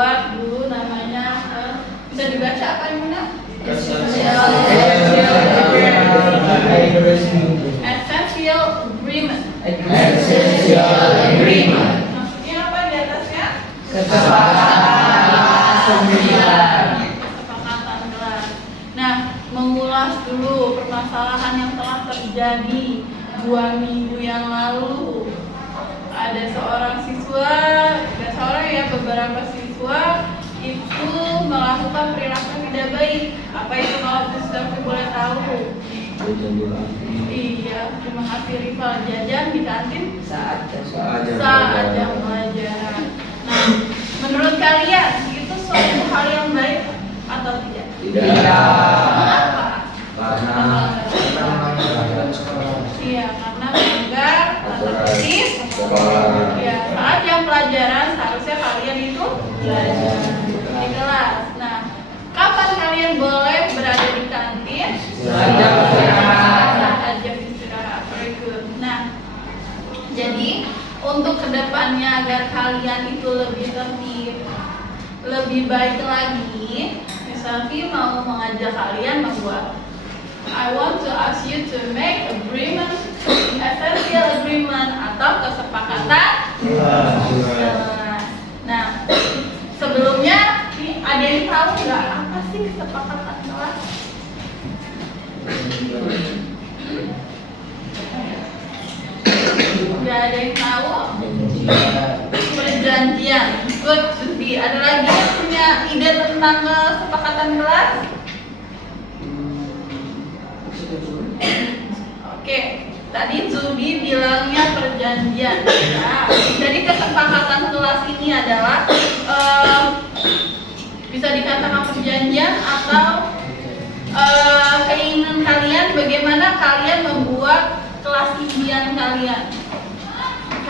buat dulu namanya bisa dibaca apa yang mana? Essential agreement. Maksudnya apa di atasnya? Kesepakatan kelas. Nah, mengulas dulu permasalahan yang telah terjadi 2 minggu yang lalu. Ada seorang siswa, tidak seorang ya, beberapa siswa itu melakukan perilaku yang tidak baik. Apa itu kalau sudah boleh tahu? Iya, cuma ngasih rival jajan di kantin saat jam pelajaran. Nah, menurut kalian itu suatu hal yang baik atau tidak? Mengapa? Iya, karena melanggar tata tertib. Ya, saat jam pelajaran seharusnya kalian itu belajar di kelas. Nah, kapan kalian boleh berada di kantin? Saat jam istirahat. Very good. Nah, jadi untuk kedepannya agar kalian itu lebih tertib, lebih baik lagi, Misalnya mau mengajak kalian membuat I want to ask you to make agreement, essential agreement atau kesepakatan. Nah, sebelumnya ada yang tahu nggak apa sih kesepakatan kelas? Nggak ada yang tahu? Perjanjian. Good, Sufi. Ada lagi yang punya ide tentang kesepakatan kelas? Oke, tadi Zudi bilangnya perjanjian. Nah, jadi kesepakatan kelas ini adalah bisa dikatakan perjanjian atau keinginan kalian bagaimana kalian membuat kelas impian kalian.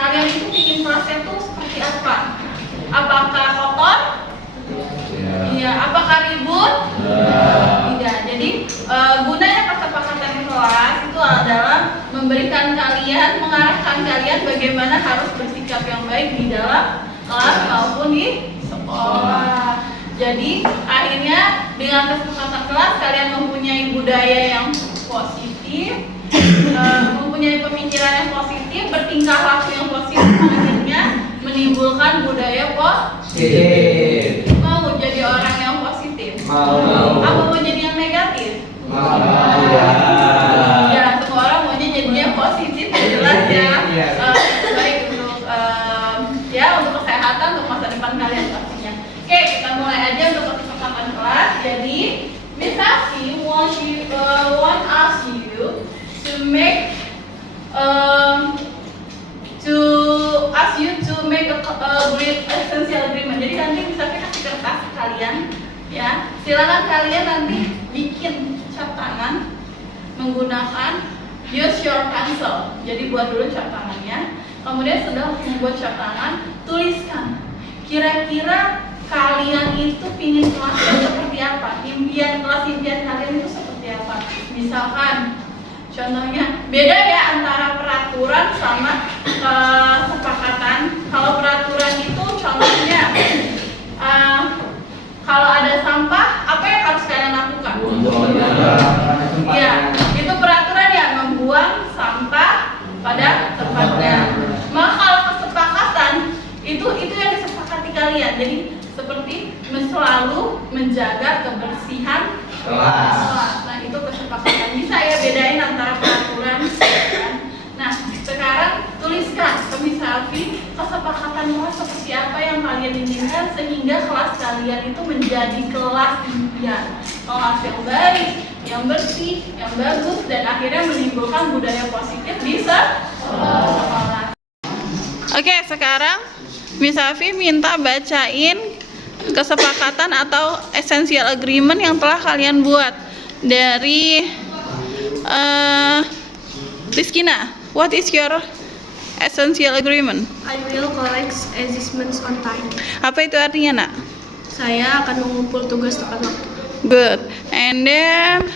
Kalian itu bikin kelasnya tuh seperti apa? Apakah kotor? Iya. Apakah ribut? Tidak. Jadi gunanya kesepakatan kelas itu adalah memberikan kalian, mengarahkan kalian bagaimana harus bersikap yang baik di dalam kelas maupun di sekolah. Jadi akhirnya dengan kesepakatan kelas kalian mempunyai budaya yang positif, mempunyai pemikiran yang positif, bertingkah laku yang positif, akhirnya menimbulkan budaya positif. Mau jadi orang yang positif? Mau. Apa mau jadi yang negatif? Mau. Ya, semua orang maunya jadi yang positif, jelas ya. Baik untuk ya untuk kesehatan, untuk masa depan kalian pastinya. Oke, kita mulai aja untuk kesepakatan kelas. Jadi, Miss Afi want us you to make a great essential agreement. Jadi nanti misalnya kasih kertas kalian, ya, silakan kalian nanti bikin cap tangan menggunakan use your pencil. Jadi buat dulu cap tangannya. Kemudian setelah membuat cap tangan, tuliskan kira-kira kalian itu pingin kelasnya seperti apa? Kelas impian kalian itu seperti apa? Misalkan contohnya beda ya antara peraturan sama kesepakatan. Kalau peraturan itu contohnya kalau ada sampah, apa yang harus kalian lakukan? Ya, itu peraturan ya, membuang sampah pada tempatnya. Maka kalau kesepakatan itu yang disepakati kalian. Jadi seperti selalu menjaga kebersihan kelas. Nah, itu kesepakatan. Bisa ya bedain antara peraturan. Nah, sekarang tuliskan ke Miss Alfi kesepakatan kelas seperti apa yang kalian inginkan sehingga kelas kalian itu menjadi kelas impian, kelas yang baik, yang bersih, yang bagus, dan akhirnya menimbulkan budaya positif di sekolah. Oke, sekarang Miss Alfi minta bacain kesepakatan atau essential agreement yang telah kalian buat dari Rizkina. What is your essential agreement? I will collect assignments on time. Apa itu artinya, Nak? Saya akan mengumpul tugas tepat waktu. Good. And then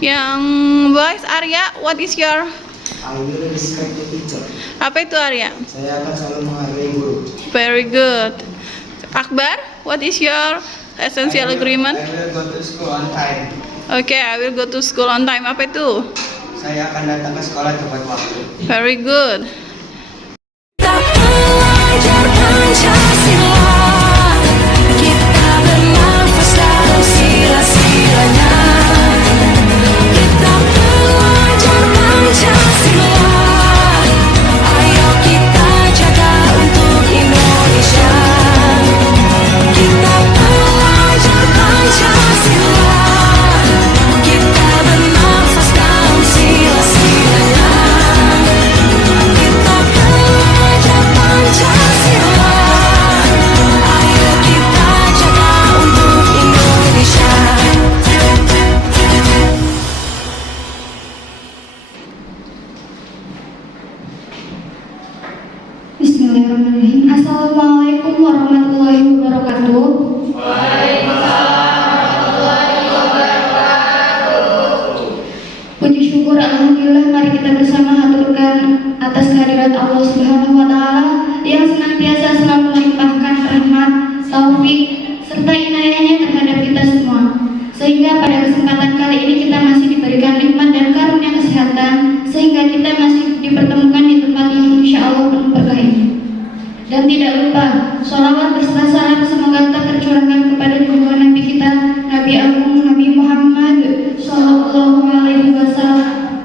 yang boys, Arya, what is your? I will respect the teacher. Apa itu Arya? Saya akan selalu menghargai guru. Very good. Akbar? What is your essential agreement? I will go to school on time. Okay, I will go to school on time. Apa itu? Saya akan datang ke sekolah tepat waktu. Very good. Kita belajar Pancasila, kita bernafas dalam sila-silanya. Kita belajar Pancasila, ayo kita jaga untuk Indonesia. Kita belajar Pancasila, kita bernafas dalam sila-silanya. Kita belajar Pancasila, ayo kita jaga untuk Indonesia. Bismillahirrahmanirrahim. Assalamualaikum warahmatullahi wabarakatuh. Puji syukur alhamdulillah, mari kita bersama haturkan atas kehadirat Allah Subhanahu wa taala yang senantiasa selalu melimpahkan rahmat, taufik serta inayahnya terhadap kita semua. Sehingga pada kesempatan kali ini kita masih diberikan nikmat dan karunia kesehatan, sehingga kita masih dipertemukan di tempat yang insya Allah penuh berkah ini. Dan tidak lupa, sholawat beserta salam semoga tetap tercurahkan kepada junjungan Nabi kita, Nabi Agung Nabi Muhammad Sallallahu Alaihi Wasallam,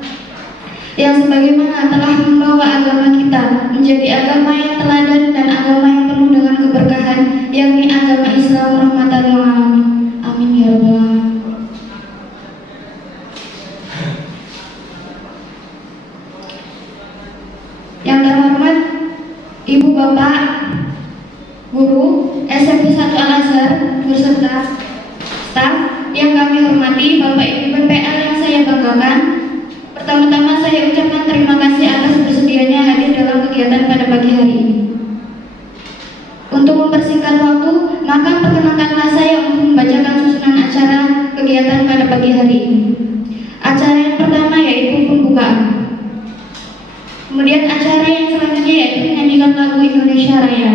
yang sebagaimana telah membawa agama kita menjadi agama yang teladan dan agama yang penuh dengan keberkahan, yakni agama Islam rahmatan lil alamin. Amin ya rabbal alamin. Yang terhormat Ibu Bapak Guru SMP 1 Al-Azhar beserta staf yang kami hormati, Bapak Ibu PPL yang saya banggakan. Pertama-tama saya ucapkan terima kasih atas bersedianya hadir dalam kegiatan pada pagi hari ini. Untuk mempersingkat waktu, maka perkenankanlah saya untuk membacakan susunan acara kegiatan pada pagi hari ini. Acara yang pertama yaitu pembukaan. Kemudian acara yang selanjutnya yaitu menyanyikan lagu Indonesia Raya.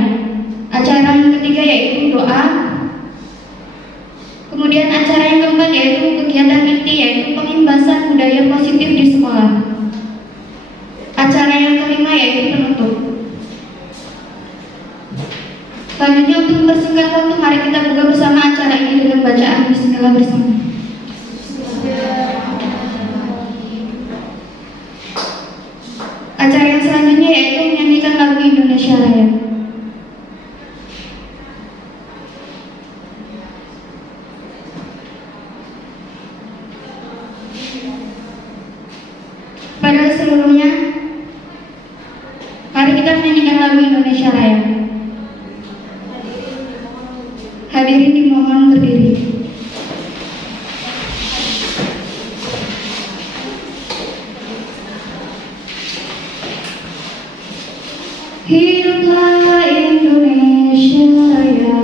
Acara yang ketiga yaitu doa. Kemudian acara yang keempat yaitu kegiatan inti, yaitu pengimbasan budaya positif di sekolah. Acara yang kelima yaitu penutup. Selanjutnya untuk mempersingkat waktu, mari kita buka bersama acara ini dengan bacaan Bismillah bersama. Acara yang selanjutnya yaitu menyanyikan lagu Indonesia Raya. Pada seluruhnya, mari kita menyanyikan lagu Indonesia Raya. Hadirin dimohon berdiri. Hiduplah Indonesia Raya.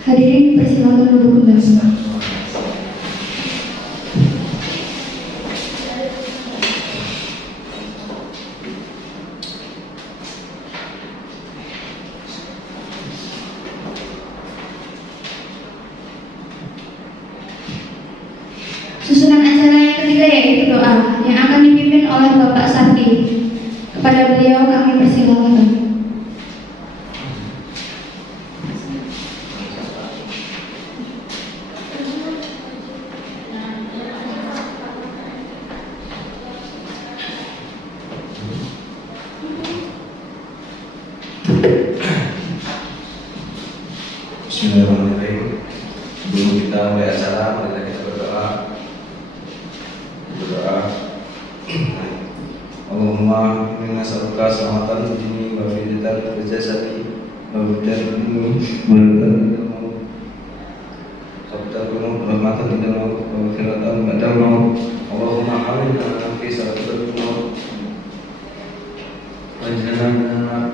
Hadirin dipersilakan duduk kembali. Susunan acara yang ketiga yaitu doa yang akan dipimpin oleh Bapak Sakti. Kepada beliau kami persilakan. Bismillahirrahmanirrahim. Sebelum kita mulai acara, mari kita berdoa. Allahumma inna nas'aluka salamatan dini wa fidatan fil jasadi wa fidatan ilmi wa fidatan ilmu sabtakum rahmatan dan maghfiratan ba'dal maut. Allahumma hamilna fi salatil maut wa janna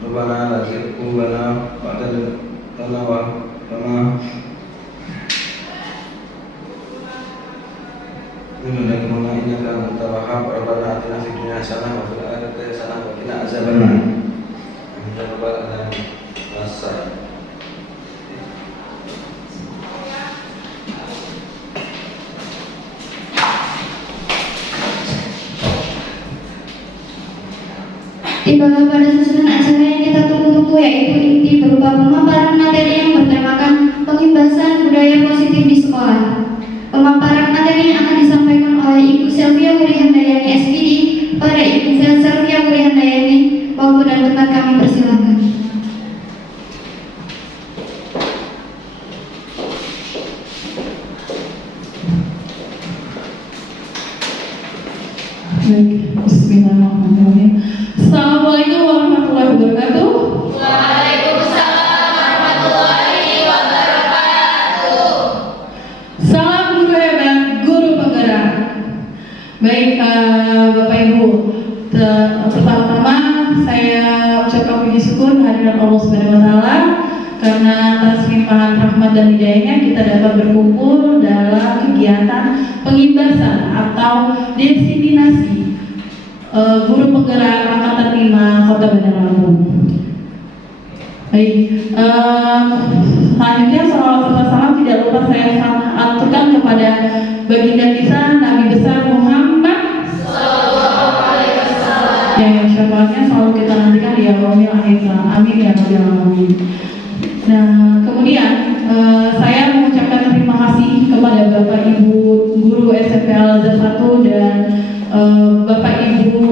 Rabbana la tuzigh qulubana ba'da idh hadaytana Innaka antal wahhab. Rabbana atina fid dunya hasanah wa fil akhirati hasanah wa qina azabannar. Amin ya rabbal alamin. Tibalah pada susunan acara yang kita tunggu-tunggu yaitu inti berupa pemaparan materi yang bertemakan pengimbasan budaya positif di sekolah. Pemaparan materi yang akan disampaikan oleh Ibu Selvia Wurihandayani SPD. Pada Ibu Selvia Wurihandayani, waktu dan tempat kami persilakan. Baik, bismillahirrahmanirrahim. Assalamualaikum warahmatullahi wabarakatuh. Waalaikumsalam warahmatullahi wabarakatuh. Salam guru hebat, guru penggerak. Baik, Bapak Ibu, pertama-tama saya ucapkan puji syukur kehadirat Allah Subhanahu wa taala karena atas limpahan rahmat dan hidayahnya kita dapat berkumpul dalam kegiatan pengimbasan atau desiminasi guru penggerak angkatan 5 Kota Bandar Lampung. Baik, selanjutnya salawat serta salam tidak lupa saya aturkan kepada baginda kita Nabi besar Muhammad yang syafaatnya selalu kita nantikan di yaumil akhir. Amin ya rabbal alamin. Nah, kemudian saya mengucapkan terima kasih kepada Bapak Ibu guru SMP Al-Azhar 1 dan Bapak Ibu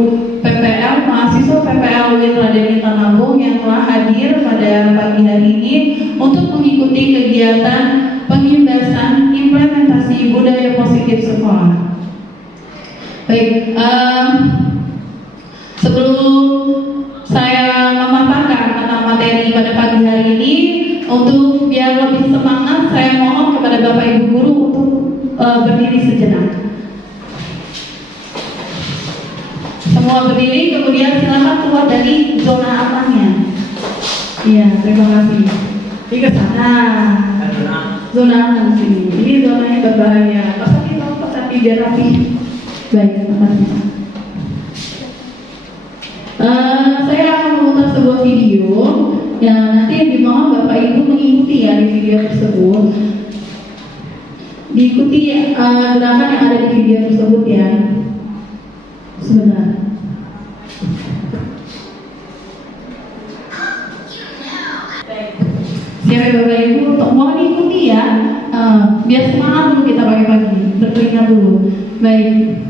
PPL, mahasiswa PPL UIN Raden Intan Lampung yang telah hadir pada pagi hari ini untuk mengikuti kegiatan pengimbasan implementasi budaya positif sekolah. Baik, sebelum saya memaparkan tentang materi pada pagi hari ini, untuk biar lebih semangat, saya mohon kepada Bapak Ibu guru untuk berdiri sejenak. Semua berdiri, kemudian silakan keluar dari zona amannya. Iya, terima kasih. Di ke sana. Zona aman sini. Ini zona yang berbahaya. Masa kita tapi biar rapi. Baik, terima kasih. Saya akan memutar sebuah video yang nanti dimohon Bapak Ibu mengikuti ya di video tersebut. Diikuti gerakan yang ada di video tersebut ya. Sebentar. Siap ya Bapak Ibu, untuk mohon ikuti ya. Biar semangat dulu kita pagi-pagi, berkeringat dulu. Baik.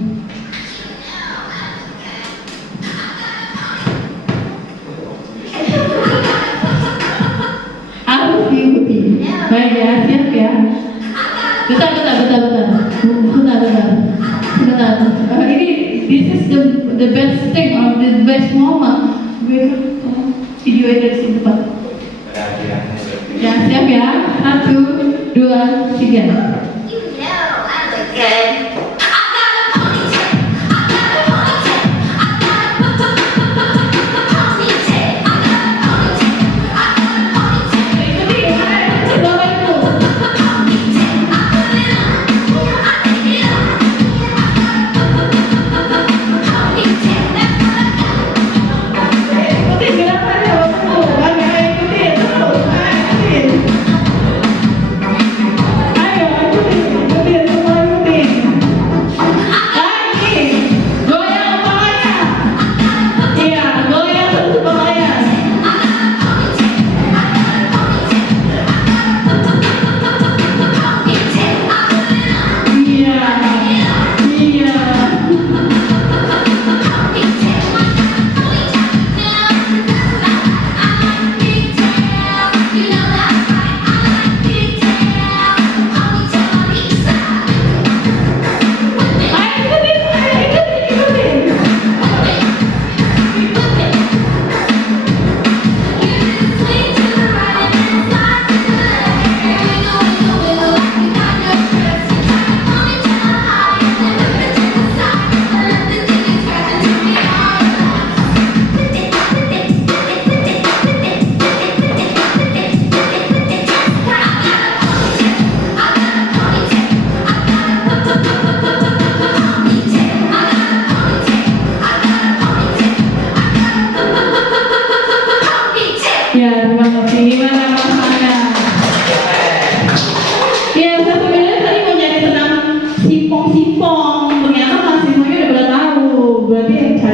Harus diikuti. Baik ya, siap ya. Bentar. This is the best thing or the best moment. Video dari sini depan. Ya, siap ya. 1, 2, 3.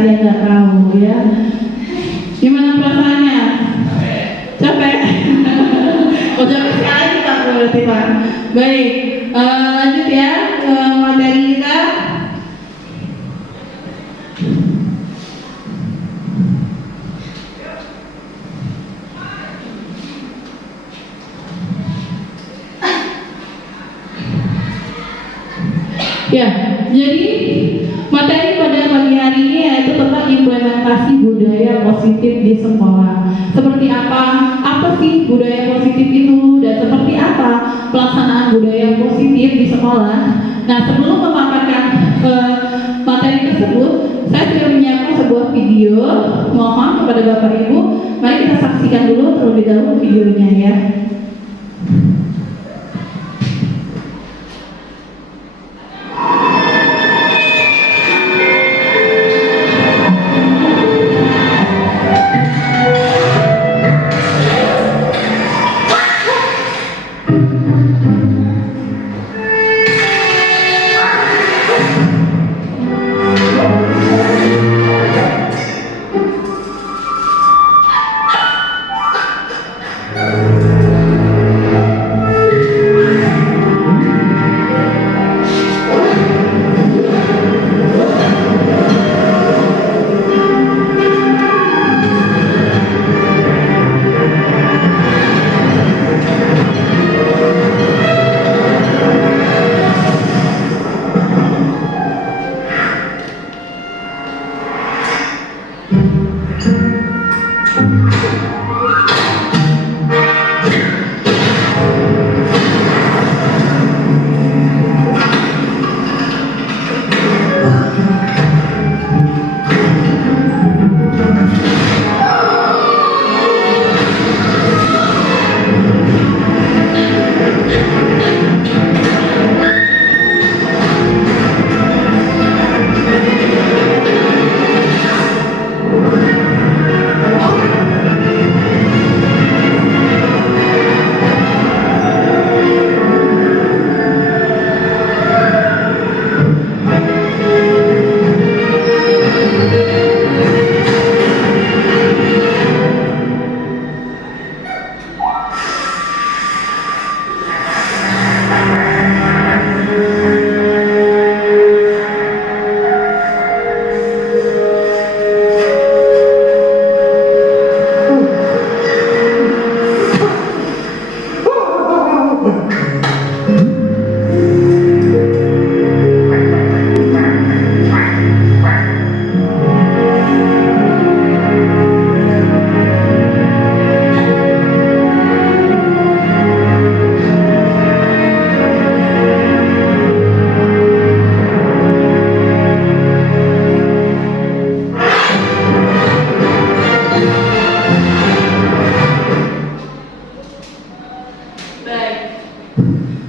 kalian nggak tahu ya. Gimana perasaannya? Capek. Oh, capek sekali kita berarti Pak. Baik, lanjut ya ke materi kita. Ya, jadi materi pada pagi hari ini yaitu tentang implementasi budaya positif di sekolah. Seperti apa sih budaya positif itu, dan seperti apa pelaksanaan budaya positif di sekolah. Nah, sebelum memaparkan materi tersebut, saya sudah menyiapkan sebuah video. Mohon kepada Bapak Ibu, mari kita saksikan dulu terlebih dahulu videonya ya.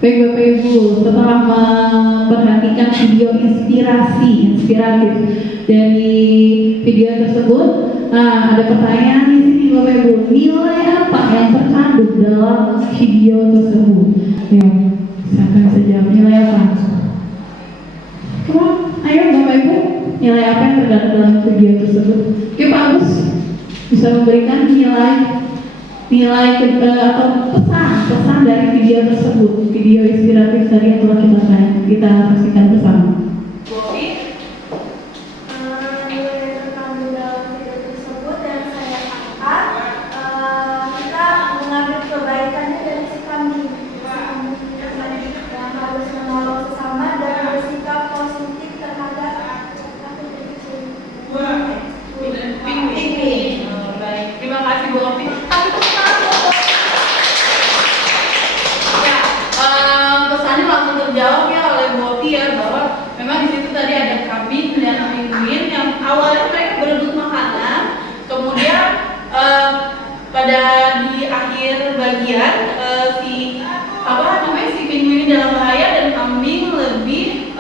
Baik Bapak Ibu, setelah memperhatikan video inspiratif dari video tersebut, nah ada pertanyaan di sini Bapak Ibu, nilai apa yang terkandung dalam video tersebut? Ya, siapa yang bisa jawab nilai apa? Come on, ayo Bapak Ibu, nilai apa yang terkandung dalam video tersebut? Oke Pak Agus, bisa memberikan nilai atau pesan dari video tersebut, video inspiratif tadi yang telah kita saksikan bersama. Nilai terkandung dalam video tersebut yang saya tangkap, kita mengambil kebaikannya dari si kambing yang harus menolong sesama dan bersikap positif terhadap Pinguin. Baik, terima kasih Bu Opi. Pesannya langsung terjawab ya oleh Bu Opi ya, bahwa memang di situ tadi ada kambing dan pinguin yang awalnya mereka berebut makanan, kemudian pada di akhir bagian si pinguin dalam bahaya dan kambing lebih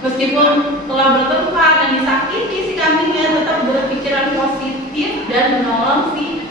meskipun telah bertengkar dan disakiti, si kambingnya tetap berpikiran positif dan menolong si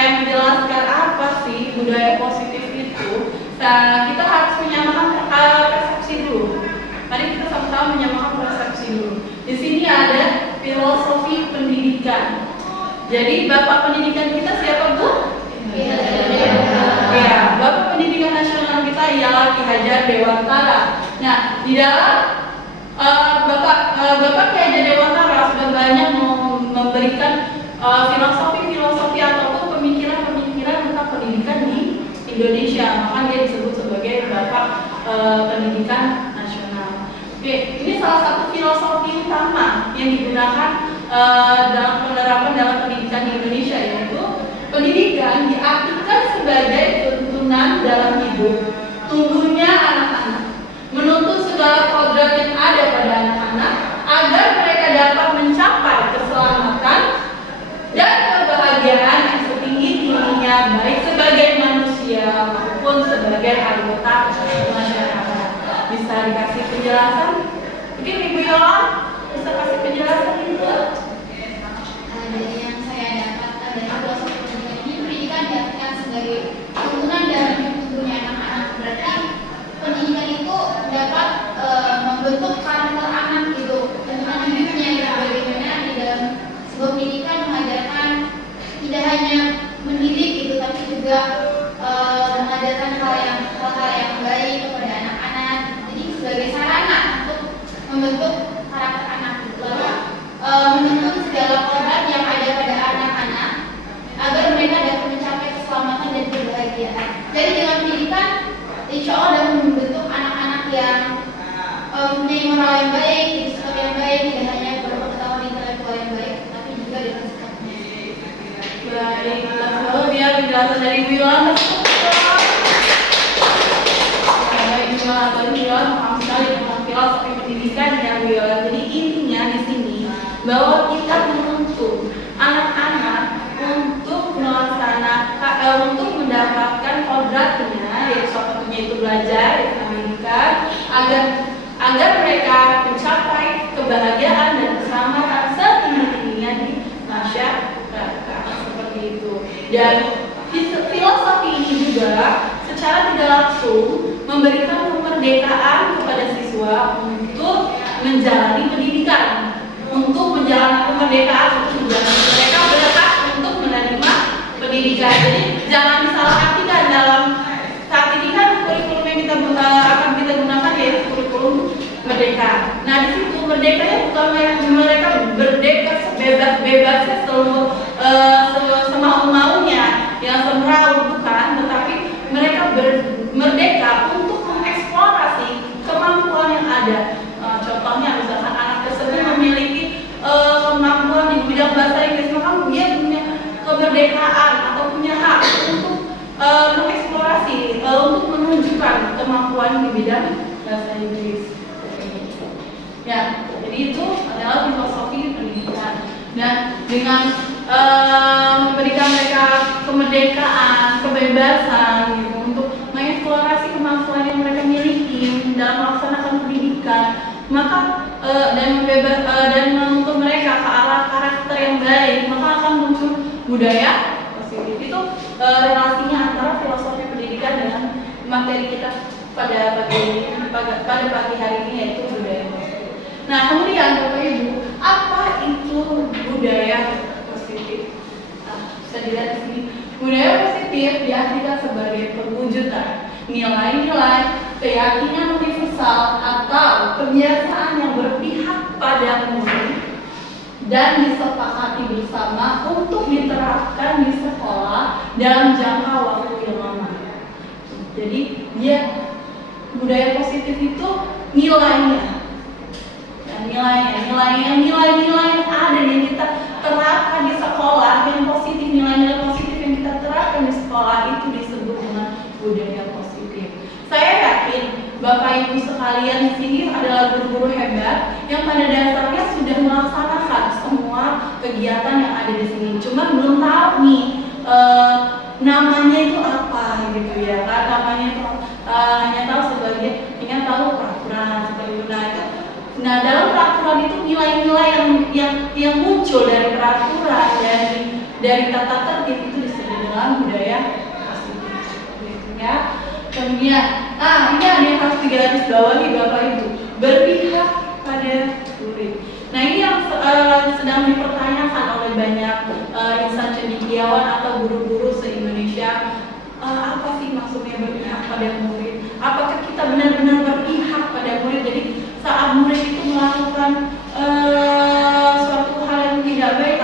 saya menjelaskan apa sih budaya positif itu, kita harus menyamakan persepsi dulu. Mari kita sama-sama menyamakan persepsi dulu. Di sini ada filosofi pendidikan. Jadi Bapak Pendidikan kita siapa, Bu? Ya, Bapak Pendidikan Nasional kita ialah Ki Hajar Dewantara. Nah, di dalam Bapak Ki Hajar Dewantara sudah banyak memberikan filosofi-filosofi ataupun pemikiran-pemikiran tentang pendidikan di Indonesia. Maka dia disebut sebagai Bapak Pendidikan Nasional. Oke, ini salah satu filosofi utama yang digunakan dalam penerapan dalam pendidikan di Indonesia, yaitu pendidikan diartikan sebagai tuntunan dalam hidup tumbuhnya anak-anak, menuntut segala kodrat yang ada pada anak-anak agar mereka dapat mencapai keselamatan dan kebahagiaan yang setinggi-tingginya, baik sebagai manusia maupun sebagai anggota masyarakat. Bisa dikasih penjelasan? Mungkin Ibu Yola bisa kasih penjelasan itu? Dari yang saya dapat dari filosofi pendidikan ini, pendidikan diartikan sebagai tuntunan dalam hidup tumbuhnya anak-anak. Berarti pendidikan itu dapat membentuk karakter anak gitu, tuntunan hidupnya gitu. Bagaimana di dalam sebuah pendidikan mengajarkan tidak hanya mendidik gitu, tapi juga mengajarkan hal-hal yang baik kepada anak-anak. Jadi sebagai sarana untuk membentuk karakter anak gitu. Lalu menuntut segala kodrat yang ada pada anak-anak agar mereka dapat mencapai keselamatan dan kebahagiaan. Jadi dengan pendidikan, insya Allah dapat membentuk anak-anak yang mempunyai moral yang baik, sikap yang baik, tidak hanya berpengetahuan intelektual yang baik, tapi juga dengan sikapnya. Baik, lalu dia penjelasan dari Ibu Yola. Baik, Ibu Yola, tadi Ibu Yola paham sekali tentang filosofi pendidikan ya, Ibu Yola. Jadi intinya di sini bahwa kita menuntut anak-anak untuk melaksanakan, untuk mendapatkan kodratnya, yaitu salah satunya itu belajar, itu pendidikan, agar mereka mencapai kebahagiaan dan keselamatan setinggi-tingginya di masyarakat, seperti itu. Dan filosofi ini juga secara tidak langsung memberikan kemerdekaan kepada siswa untuk menjalani pendidikan, untuk menjalani kemerdekaan itu juga mereka berhak untuk menerima pendidikan. Jadi jangan disalahartikan dalam saat ini kan kurikulum yang kita akan kita gunakan yaitu kurikulum merdeka. Nah di situ merdekanya bukan mereka merdeka sebebas-bebasnya semau-maunya yang semrawut, bukan, tetapi mereka merdeka untuk mengeksplorasi kemampuan yang ada. Contohnya misalkan anak tersebut memiliki kemampuan di bidang bahasa Inggris, maka dia punya kemerdekaan atau punya hak untuk mengeksplorasi, untuk menunjukkan kemampuan di bidang bahasa Inggris. Ya, jadi itu adalah filosofi pendidikan. Dan dengan memberikan mereka kemerdekaan, kebebasan gitu, untuk mengeksplorasi kemampuan yang mereka miliki dalam melaksanakan pendidikan, maka dan menuntut mereka ke arah karakter yang baik, maka akan muncul budaya positif. Itu relasinya antara filosofi pendidikan dengan materi kita pada pagi hari ini, yaitu budaya positif. Nah, kemudian Bapak Ibu, apa itu budaya positif? Nah, bisa dilihat di sini. Budaya positif diartikan sebagai perwujudan nilai-nilai, keyakinan universal atau kebiasaan yang berpihak pada umum dan disepakati bersama untuk diterapkan di sekolah dalam jangka waktu yang lama. Jadi budaya positif itu nilainya nilai-nilai yang ada yang kita terapkan di sekolah, yang positif, nilai-nilai positif yang kita terapkan di sekolah itu disebut dengan budaya positif. Saya yakin Bapak Ibu sekalian di sini adalah guru-guru hebat yang pada dasarnya sudah melaksanakan semua kegiatan yang ada di sini. Cuma belum tahu nih namanya itu apa gitu ya kan? Namanya itu hanya tahu sebagai peraturan seperti itu. Nah, dalam peraturan itu nilai-nilai yang muncul dari peraturan, dari tata tertib itu disebut dalam budaya positif. Gitu ya. Kemudian, ini ada yang harus digarisbawahi Bapak Ibu, berpihak pada murid. Nah ini yang sedang dipertanyakan oleh banyak insan cendekiawan atau guru-guru se-Indonesia. Apa sih maksudnya berpihak pada murid? Apakah kita benar-benar berpihak pada murid? Jadi saat murid itu melakukan suatu hal yang tidak baik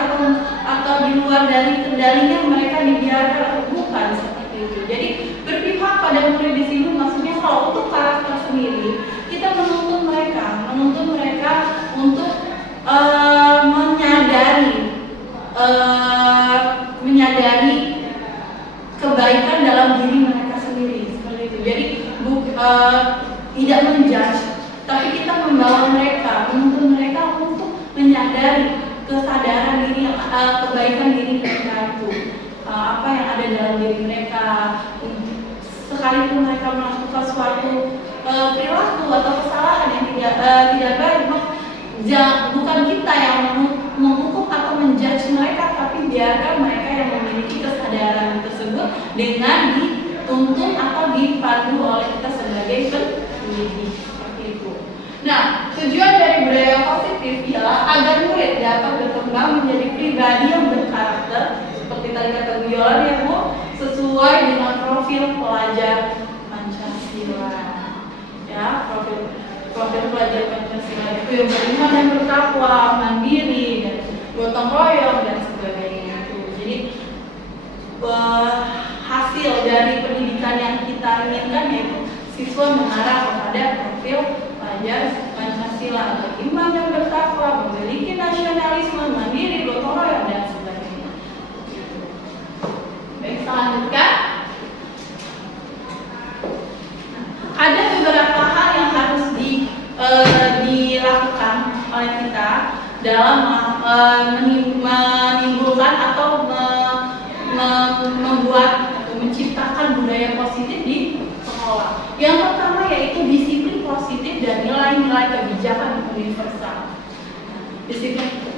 atau di luar dari kendalinya, mereka dibiarkan atau bukan seperti itu. Jadi berpihak pada murid di sini maksudnya kalau untuk karakter sendiri kita menuntun mereka untuk menyadari kebaikan dalam diri mereka sendiri seperti itu. Jadi tidak menjudge, tapi kita membawa mereka, menuntun mereka untuk menyadari kesadaran diri, kebaikan diri mereka itu, apa yang ada dalam diri mereka. Sekalipun mereka melakukan suatu perilaku atau kesalahan yang tidak baik, bukan kita yang menghukum atau menjudge mereka, tapi biarkan mereka yang memiliki kesadaran tersebut dengan dituntun atau dipandu oleh kita sebagai pendidik seperti itu. Nah, tujuan dari budaya positif ialah agar murid dapat berkembang menjadi pribadi yang berkarakter seperti tadi kata Bu Yolan ya Bu, sesuai dengan profil pelajar Pancasila. Ya, profil pelajar Pancasila itu yang beriman dan bertakwa, mandiri, dan gotong royong dan sebagainya itu. Jadi hasil dari pendidikan yang kita inginkan yaitu siswa mengarah kepada profil pelajar Pancasila, beriman dan bertakwa, memiliki nasionalisme, mandiri, gotong royong dan sebagainya. Baik, selanjutnya ada beberapa hal yang harus dilakukan oleh kita dalam menimbulkan atau membuat atau menciptakan budaya positif di sekolah. Yang pertama yaitu disiplin positif dan nilai-nilai kebijakan universal.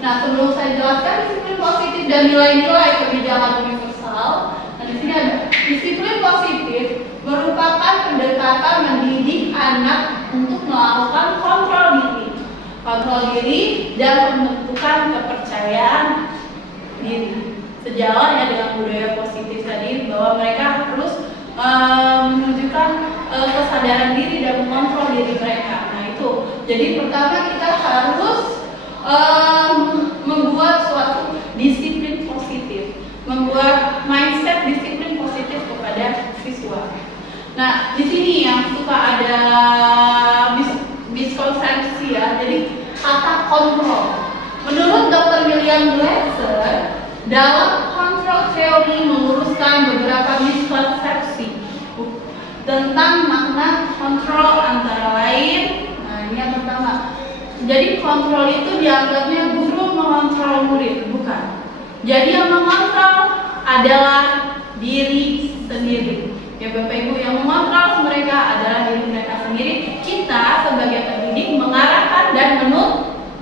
Nah, sebelum saya jelaskan disiplin positif dan nilai-nilai kebijakan universal, nah di sini ada disiplin positif merupakan pendekatan mendidik anak untuk melakukan kontrol diri dan pembentukan kepercayaan diri. Sejalan ya dengan budaya positif tadi bahwa mereka harus menunjukkan kesadaran diri dan mengontrol diri mereka. Nah itu, jadi pertama kita harus membuat suatu disiplin positif, membuat mindset disiplin positif kepada siswa. Nah di sini yang suka ada miskonsepsi ya, jadi kata kontrol. Menurut Dr. William Glasser, dalam kontrol teori meluruskan beberapa miskonsepsi tentang makna kontrol antara lain. Nah ini yang pertama. Jadi kontrol itu dianggapnya guru mengontrol murid, bukan. Jadi yang mengontrol adalah diri sendiri. Ya Bapak Ibu, yang mengontrol mereka adalah diri mereka sendiri. Kita sebagai pendidik mengarahkan dan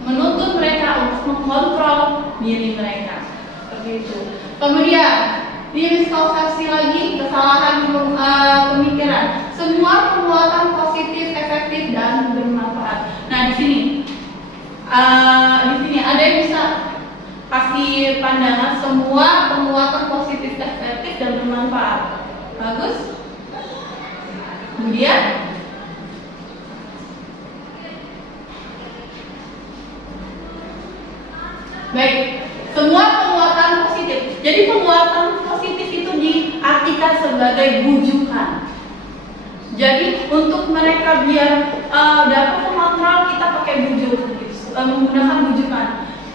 menuntun mereka untuk mengontrol diri mereka. Seperti itu. Kemudian miskonsepsi lagi, kesalahan pemikiran. Semua perbuatan positif, efektif dan bermanfaat. Nah di sini ada yang bisa kasih pandangan semua penguatan positif, efektif dan bermanfaat. Bagus. Kemudian baik, semua penguatan positif. Jadi penguatan positif itu diartikan sebagai bujukan. Jadi untuk mereka biar dapat mengontrol, kita pakai bujuk, menggunakan bujukan.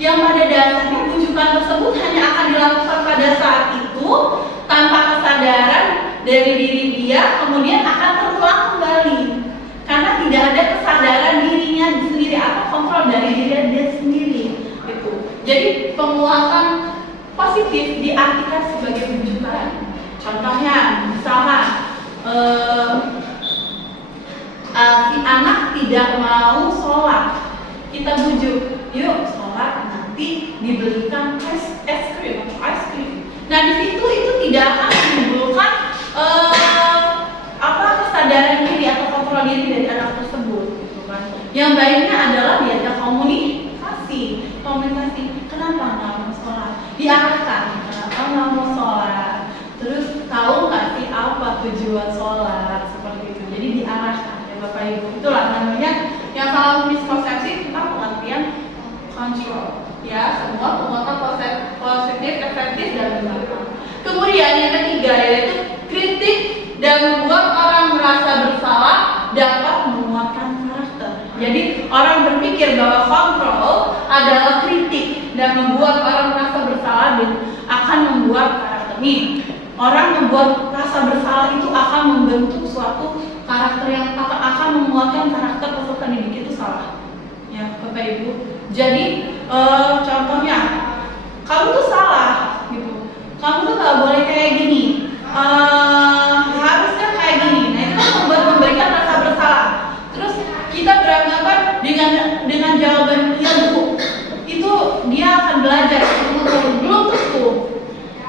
Yang pada dasarnya bujukan tersebut hanya akan dilakukan pada saat itu tanpa kesadaran dari diri dia, kemudian akan terulang kembali karena tidak ada kesadaran dirinya sendiri atau kontrol dari diri dia sendiri. Gitu. Jadi penguatan positif diartikan sebagai bujukan. Contohnya, misalkan si anak tidak mau sholat, kita bujuk, yuk sholat, nanti dibelikan es krim atau ice cream. Nah di situ itu tidak tidak akan menimbulkan kesadaran diri atau kontrol diri dari anak tersebut, gitu kan. Yang baiknya adalah diajak komunikasi. Kenapa nggak mau sholat? Diarahkan. Kenapa nggak mau sholat? Terus tahu nggak sih apa tujuan sholat seperti itu? Jadi diarahkan ya Bapak Ibu. Itulah namanya yang salah miskonsepsi tentang pengertian kontrol. Ya, semua penguatan positif, efektif dan benar. Kemudian yang ketiga yaitu kritik dan membuat orang merasa bersalah dapat menguatkan karakter. Jadi orang berpikir bahwa kontrol adalah kritik dan membuat orang merasa bersalah dan akan membuat karakter. Nih, orang membuat rasa bersalah itu akan membentuk suatu karakter yang akan menguatkan karakter peserta didik itu salah. Ya, Bapak Ibu. Jadi contohnya, kamu tuh salah, gitu. Kamu tuh nggak boleh kayak gini. Harusnya kayak gini. Nah itu kan memberikan rasa bersalah. Terus kita beranggapan dengan jawaban iya Bu, itu dia akan belajar. Belum tentu.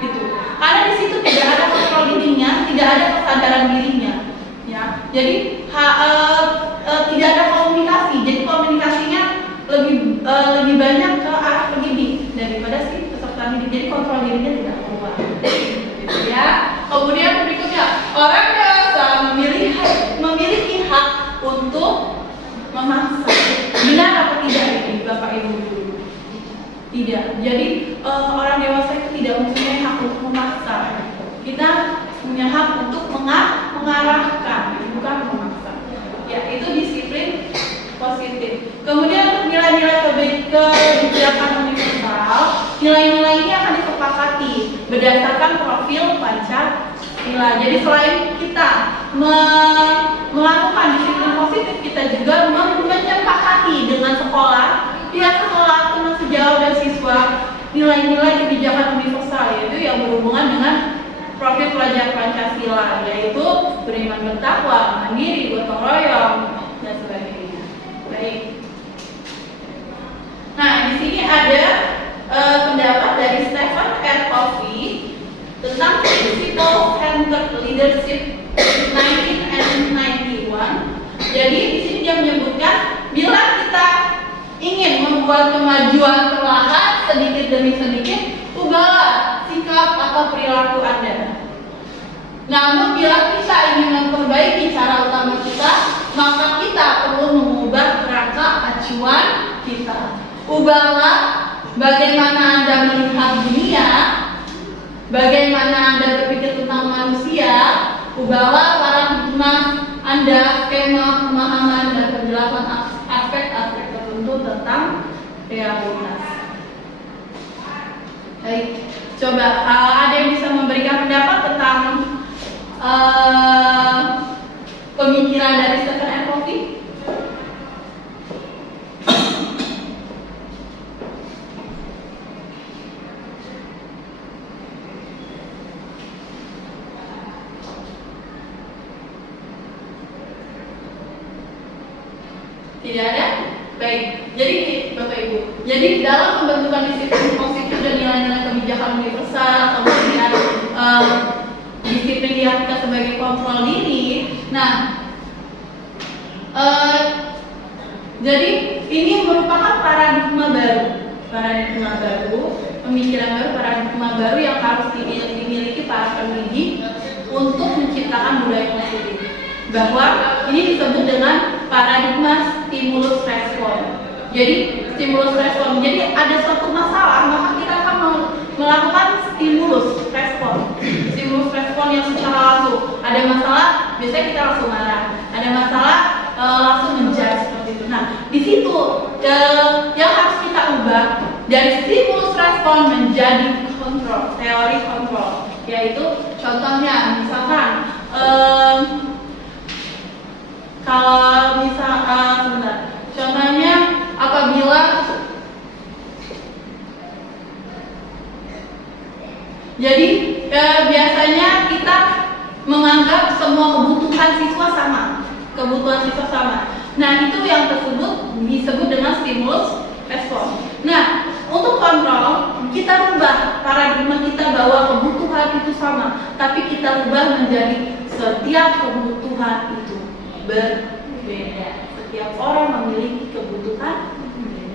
Gitu. Karena di situ tidak ada kontrol dirinya, tidak ada kesadaran dirinya. Ya. Jadi tidak ada komunikasi. Jadi komunikasinya lebih banyak ke arah pendidik daripada si peserta didik. Jadi kontrol dirinya tidak keluar. Gitu ya. Kemudian berikutnya, orang dewasa memiliki hak untuk memaksa. Benar apa tidak ini Bapak Ibu? Tidak. Jadi orang dewasa itu tidak mempunyai hak untuk memaksa. Kita punya hak untuk mengarahkan, bukan memaksa. Ya, itu disiplin positif. Kemudian untuk nilai-nilai kebijakan universal, nilai-nilai ini akan disepakati berdasarkan profil Pancasila. Jadi selain kita melakukan disiplin positif, kita juga menyepakati dengan sekolah, pihak sekolah, teman sejauh dan siswa nilai-nilai kebijakan universal, yaitu yang berhubungan dengan profil pelajar Pancasila, yaitu beriman bertakwa, mandiri, gotong royong, dan sebagainya. Baik. Nah, di sini ada pendapat dari Stephen R. Covey tentang Principle Centered Leadership 1991. Jadi di sini dia menyebutkan bila kita ingin membuat kemajuan perlahan sedikit demi sedikit, ubahlah sikap atau perilaku Anda. Namun bila kita ingin memperbaiki cara utama kita, maka kita perlu mengubah kerangka acuan kita. Ubahlah bagaimana Anda melihat dunia, bagaimana Anda berpikir tentang manusia. Ubahlah paradigma Anda, skema pemahaman dan penjelasan aspek-aspek tertentu tentang realitas. Baik, coba ada yang bisa memberikan pendapat tentang pemikiran dari Stephen R. Covey? Tidak ada? Baik, jadi Bapak Ibu, jadi dalam pembentukan disiplin positif dan nilai-nilai kebijakan universal, kemudian disiplin diartikan sebagai kontrol diri. Nah, jadi ini merupakan paradigma baru, pemikiran baru, paradigma baru yang harus dimiliki para pendidik untuk menciptakan budaya positif. Bahwa ini disebut dengan paradigma stimulus respon. Jadi stimulus respon. Jadi ada suatu masalah, maka kita akan melakukan stimulus respon. Stimulus respon yang secara langsung. Ada masalah, biasanya kita langsung marah. Ada masalah, langsung menjudge seperti itu. Nah, di situ yang harus kita ubah dari stimulus respon menjadi kontrol, teori kontrol. Yaitu contohnya, misalkan kalau sebentar. Contohnya apabila jadi biasanya kita menganggap semua kebutuhan siswa sama. Nah, itu yang disebut dengan stimulus respon. Nah, untuk kontrol kita rubah paradigma kita bahwa kebutuhan itu sama. kebutuhan itu berbeda. Setiap orang memiliki kebutuhan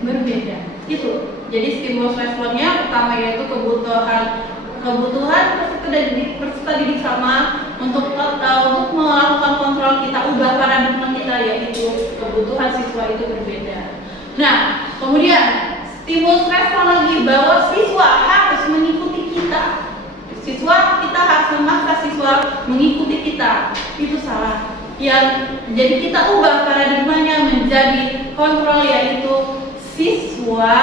berbeda. Itu. Jadi stimulus responnya pertama yaitu kebutuhan peserta didik sama untuk melakukan kontrol kita, ubah paradigma kita, yaitu kebutuhan siswa itu berbeda. Nah, kemudian stimulus respon lagi bahwa siswa harus mengikuti kita. Kita harus memaksa siswa mengikuti kita. Itu salah. Jadi kita ubah paradigmanya menjadi kontrol, yaitu siswa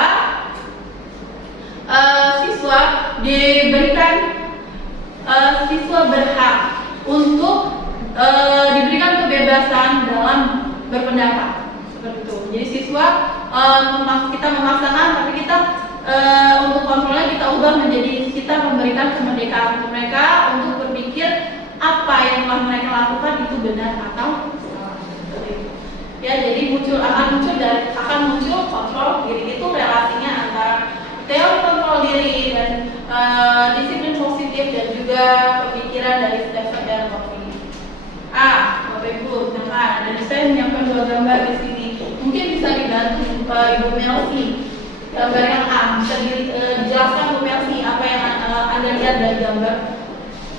diberikan siswa berhak untuk diberikan kebebasan dalam berpendapat, seperti itu. Jadi siswa kita memaksakan, tapi kita untuk kontrolnya kita ubah menjadi kita memberikan kemerdekaan untuk mereka untuk berpikir apa yang telah mereka lakukan itu benar atau salah. Seperti itu. Ya, jadi akan muncul kontrol diri. Itu relasinya antara teori kontrol diri dan disiplin positif dan juga pemikiran dari Stephen dan Covey. Bapak Ibu, nah, dan saya menyiapkan 2 gambar di sini. Mungkin bisa dibantu Ibu Melsi. Gambar yang A, bisa dijelaskan Bu Melsi apa yang Anda lihat dari gambar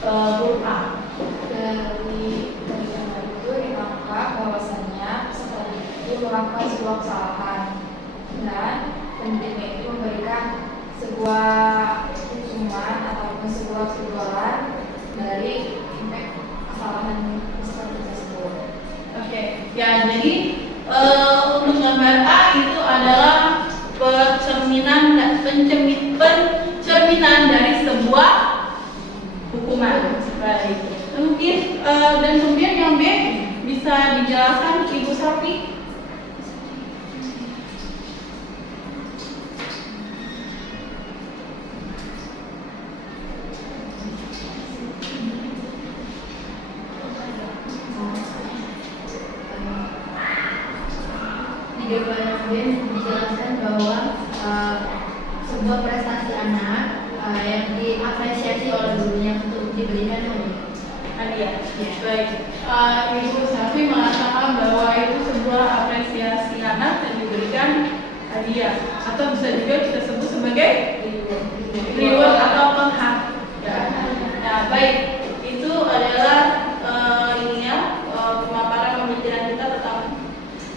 huruf A. Dari gambar itu dinampak bahwasannya peserta didik itu melakukan sebuah kesalahan dan pendidiknya itu memberikan sebuah hukuman ataupun sebuah teguran dari impact kesalahan peserta didik tersebut. Oke, ya jadi untuk gambar A itu adalah pencerminan dari sebuah hukuman. Baik. Mungkin dan kemudian yang B bisa dijelaskan Ibu Safi. Di gambar yang B dijelaskan bahwa sebuah prestasi anak yang diapresiasi oleh gurunya untuk diberikan Hadiah. Baik. Ibu Safi mengatakan bahwa itu sebuah apresiasi anak dan diberikan hadiah, atau bisa juga kita sebut sebagai reward atau penghargaan. Nah, baik. Itu adalah pemaparan pemikiran kita tentang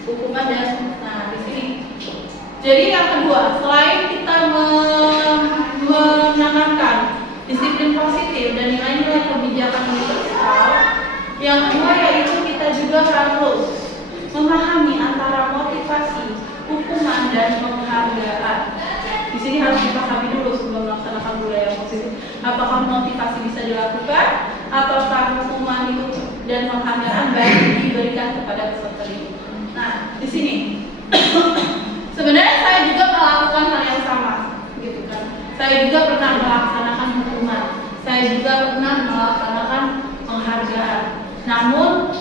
hukuman dan di sini. Jadi yang kedua, selain kita menanamkan disiplin positif dan nilai-nilai kebijakan universal, yang kedua yaitu kita juga harus memahami antara motivasi, hukuman dan penghargaan. Di sini harus dipahami dulu sebelum melaksanakan budaya positif. Apakah motivasi bisa dilakukan, ataukah hukuman itu dan penghargaan baik diberikan kepada peserta didik. Nah, di sini sebenarnya saya juga melakukan hal yang sama, gitu kan. Saya juga pernah melaksanakan hukuman, saya juga pernah melaksanakan penghargaan. Namun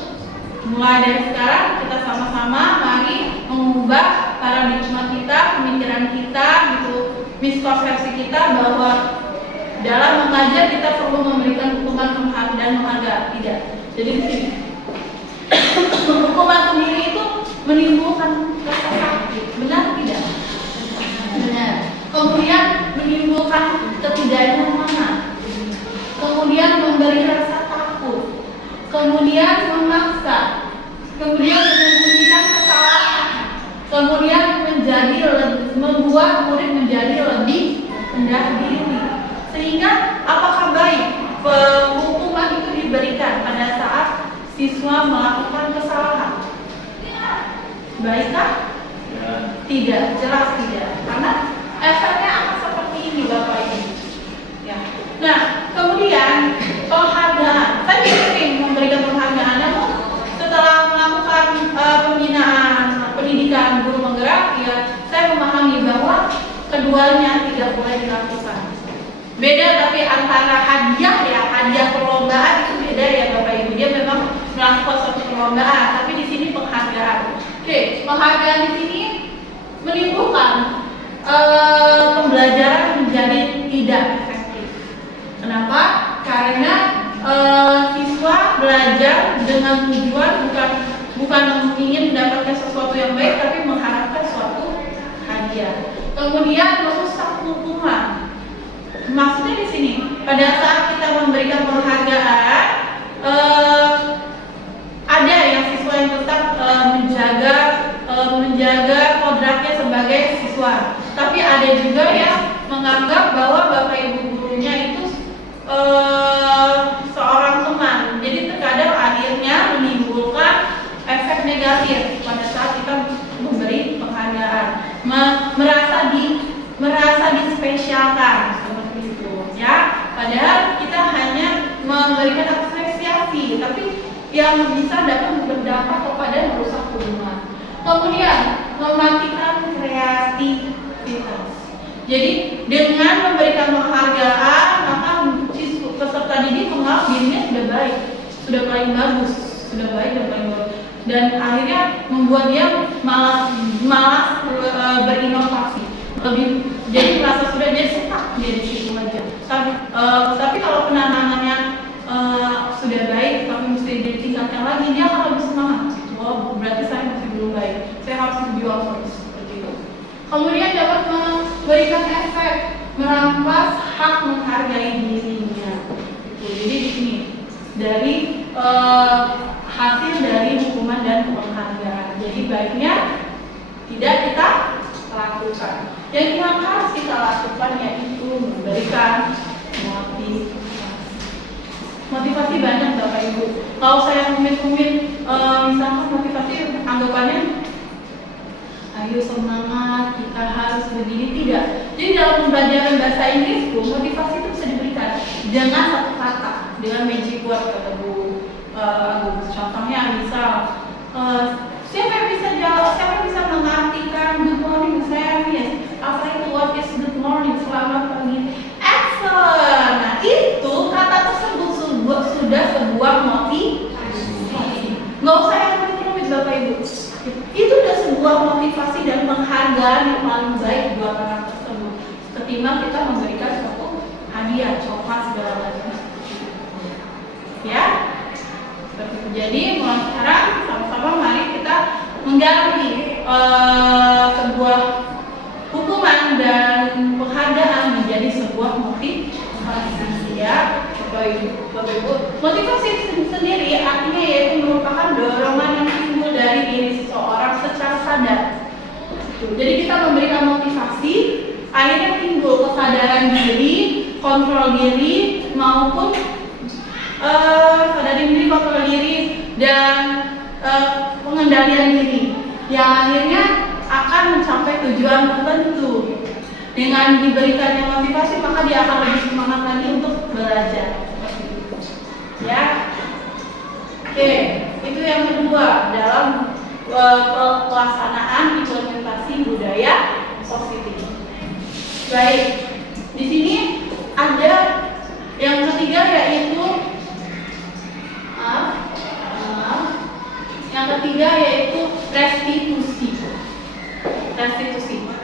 mulai dari sekarang kita sama-sama mari mengubah paradigma kita, pemikiran kita, gitu, miskonsepsi kita bahwa dalam mengajar kita perlu memberikan hukuman dan penghargaan. Tidak. Jadi di sini hukuman sendiri itu menimbulkan rasa sakit, benar tidak? Benar. Kemudian menimbulkan ketidaknyamanan, kemudian memberi rasa takut, kemudian memaksa, kemudian menyembunyikan kesalahan, kemudian membuat murid menjadi lebih rendah diri. Sehingga apakah baik hukuman itu diberikan pada saat siswa melakukan kesalahan? Baikkah? Tidak, jelas tidak. Karena efeknya akan seperti ini Bapak Ibu. Ya. Nah, kemudian penghargaan. Saya sering memberikan penghargaan, namun setelah melakukan pembinaan pendidikan guru menggerak, ya saya memahami bahwa keduanya tidak boleh dilakukan. Beda, tapi antara hadiah perlombaan itu beda ya Bapak Ibu. Dia memang melakukan suatu perlombaan, tapi di sini penghargaan. Oke, penghargaan di sini menimbulkan pembelajaran menjadi tidak efektif. Kenapa? Karena siswa belajar dengan tujuan bukan ingin mendapatkan sesuatu yang baik, tapi mengharapkan suatu hadiah. Kemudian merusak hubungan. Maksudnya di sini, pada saat kita memberikan penghargaan, ada yang siswa yang tetap menjaga kodratnya sebagai siswa, tapi ada juga yang menganggap bahwa bapak ibu gurunya itu seorang teman. Jadi terkadang akhirnya menimbulkan efek negatif pada saat kita memberi penghargaan, merasa dispesialkan seperti itu, ya. Padahal kita hanya memberikan apresiasi, tapi yang bisa dapat berdampak kepada merusak hubungan. Kemudian mematikan kreativitas. Jadi dengan memberikan penghargaan, maka peserta didik menganggap dirinya sudah baik, sudah paling bagus, sudah baik dan paling bagus, dan akhirnya membuat dia malas berinovasi. Jadi merasa sudah dia stuck di situ aja. Tapi kalau penanamannya sudah baik, tapi mesti ditingkatkan lagi, dia akan lebih semangat. Oh, berarti saya masih belum baik, saya harus berjuang terus seperti itu. Kemudian dapat memberikan efek merampas hak menghargai dirinya. Jadi di sini dari hasil dari hukuman dan penghargaan. Jadi baiknya tidak kita lakukan. Yang harus kita lakukan yaitu memberikan motivasi banyak Bapak Ibu. Kalau saya ngomit-ngomit misalkan motivasi anggapannya ayo semangat, kita harus begini, tidak. Jadi dalam pembelajaran bahasa Inggris pun motivasi itu bisa diberikan dengan satu kata, dengan magic word kata Bu Agus. Contohnya misal siapa yang bisa mengartikan good morning? Saya apa itu what is good morning? Selamat pagi. Excellent. Nah itu kata tersebut sudah sebuah motivasi. Nggak usah yang rumit Bapak Ibu. Itu sudah sebuah motivasi dan penghargaan yang paling baik buat anak tersebut. Ketimbang kita memberikan suatu hadiah, coklat segala macam. Ya, seperti itu. Jadi mulai sekarang sama-sama mari kita mengganti sebuah hukuman dan penghargaan menjadi sebuah motivasi, ya. Bapak Ibu, motivasi sendiri artinya yaitu merupakan dorongan yang timbul dari diri seseorang secara sadar. Jadi kita memberikan motivasi, akhirnya timbul kesadaran diri, kontrol diri maupun sadar diri, kontrol diri dan pengendalian diri, yang akhirnya akan mencapai tujuan tertentu. Dengan diberikannya motivasi, maka dia akan lebih semangat lagi untuk belajar. Ya, oke, itu yang kedua dalam pelaksanaan implementasi budaya positif. Baik, di sini ada yang ketiga yaitu restitusi.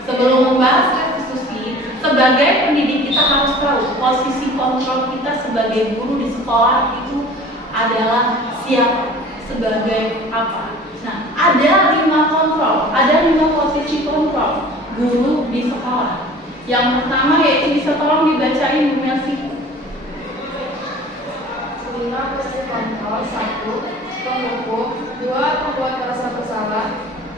Sebelum membahas restitusi, sebagai pendidik kita harus tahu posisi kontrol kita sebagai guru di sekolah itu adalah siapa, sebagai apa. Nah, ada 5 kontrol, ada 5 posisi kontrol guru di sekolah. Yang pertama yaitu bisa tolong dibacain Bu Melsi. 5 posisi kontrol: 1. Penghukum, 2. Membuat merasa bersalah,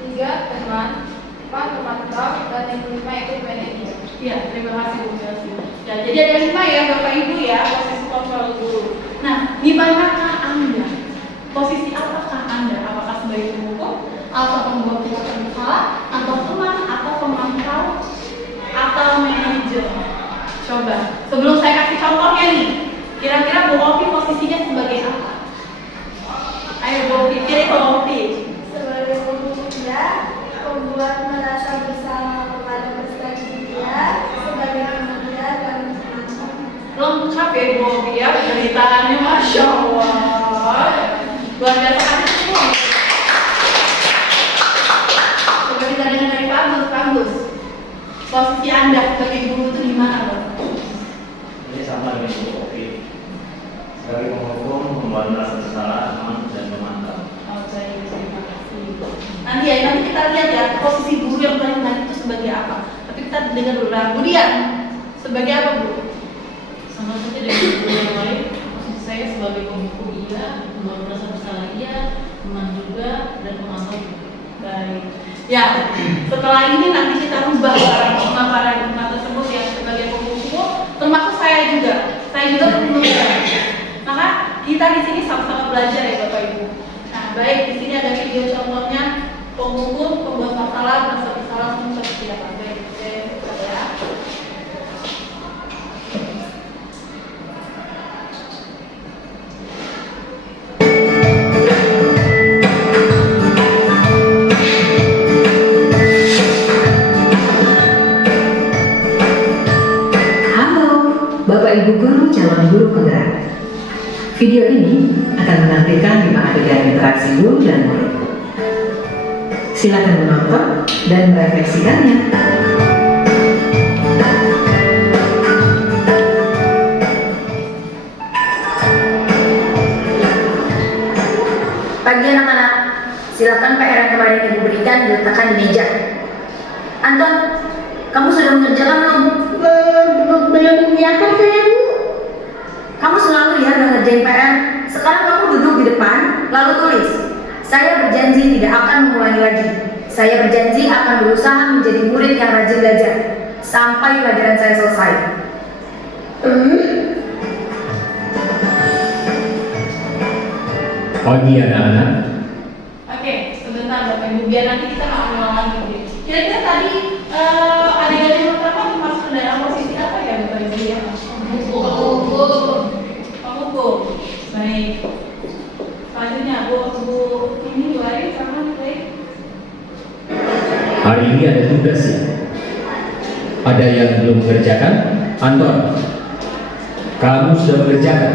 3. Teman, 4. Pemantau, dan yang kelima itu manajer. Ya, terima kasih Bu Melsi. Ya, jadi ada 5 ya Bapak Ibu ya, posisi kontrol guru. Nah, di manakah Anda? Posisi apakah Anda? Apakah sebagai penghukum, atau pembuat keputusan bersalah, atau teman, atau pemantau, atau manajer? Coba, sebelum saya kasih contohnya nih, kira-kira Bu Opi posisinya sebagai apa? Ayo Bu Opi, pilih Bu Opi. Sebagai pembuka, membuat merasa bersalah kepada peserta didik, sebagai pemuda dan penonton. Lengkap ya Bu Opi ya, ceritaannya Masya Allah. Luar biasa semua. Coba kita dengar dari Bagus. Posisi Anda sebagai guru itu di mana, Bang? Ini sama dengan Bu Opi. Dari penghukum, membuat merasa bersalah, aman, dan memantau. Oke, terima kasih. Nanti kita lihat ya posisi guru yang paling baik itu sebagai apa. Tapi kita dengar dulu. Kemudian sebagai apa, Bu? Sama saja dengan guru yang lain. Posisi saya sebagai penghukum iya, membuat merasa bersalah iya, teman juga, dan memantau juga. Baik. Ya, setelah ini nanti kita rubah paradigma tersebut ya, sebagai penghukum, termasuk saya juga penghukum. Maka kita di sini sama-sama belajar ya Bapak Ibu. Nah, baik di sini ada video contohnya penghukum, pembuat masalah, merasa bersalah seperti apa. Baik, ya. Bapak Ibu Guru calon guru penggerak. Video ini akan menampilkan 5 adegan interaksi guru dan murid. Silakan menonton dan merefleksikannya. Pagi anak-anak, silakan PR yang kemarin Ibu berikan diletakkan di meja. Anton, kamu sudah mengerjakan belum? Belum mengerjakan saya, Bu. Kamu selalu ya nggak ngerjain PR. Sekarang kamu duduk di depan, lalu tulis. Saya berjanji tidak akan mengulangi lagi. Saya berjanji akan berusaha menjadi murid yang rajin belajar sampai pelajaran saya selesai. Pagi anak-anak. Oke, sebentar Bapak Ibu, biar nanti kita nggak ulang lagi. Kira-kira tadi adegan yang pertama masuk dalam posisi apa ya Bapak Ibu ya? Penghukum. Baik. Selanjutnya Bu ini baik sama baik. Hari ini ada tugas ya. Ada yang belum mengerjakan? Anton, kamu sudah mengerjakan?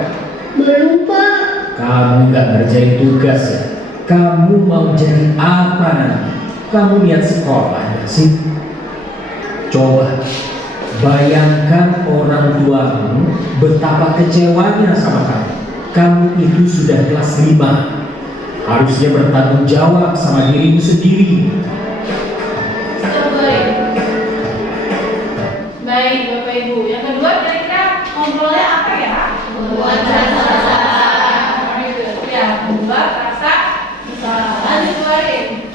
Belum, Pak. Kamu nggak ngerjain tugas ya? Kamu mau jadi apa nanti? Kamu lihat sekolah ya sih? Coba bayangkan orang tuamu betapa kecewanya sama kamu. Kamu itu sudah kelas 5. Harusnya bertanggung jawab sama dirimu sendiri. Baik Bapak Ibu. Yang kedua kira-kira ngobrolnya apa ya? Membuat rasa ya, membuat rasa bersalah. Lanjut baik.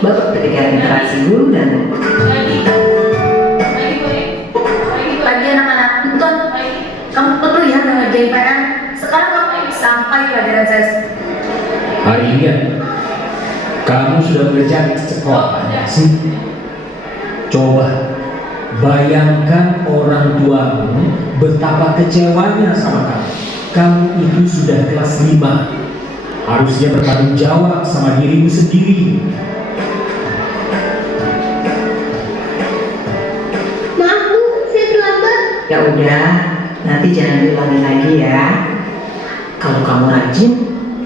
Bapak ketika interaksi guru dan Pagi anak-anak, Anton, kamu perlu ya nggak ngerjain PR. Sekarang kamu sampai pelajaran saya. Hari ini ya, kamu sudah mengerjakan sekolah ya sih? Coba bayangkan orang tuamu betapa kecewanya sama kamu. Kamu itu sudah kelas 5. Harusnya bertanggung jawab sama dirimu sendiri. Maaf, Bu, saya terlambat. ya udah, nanti jangan diulangi lagi ya. Kalau kamu rajin,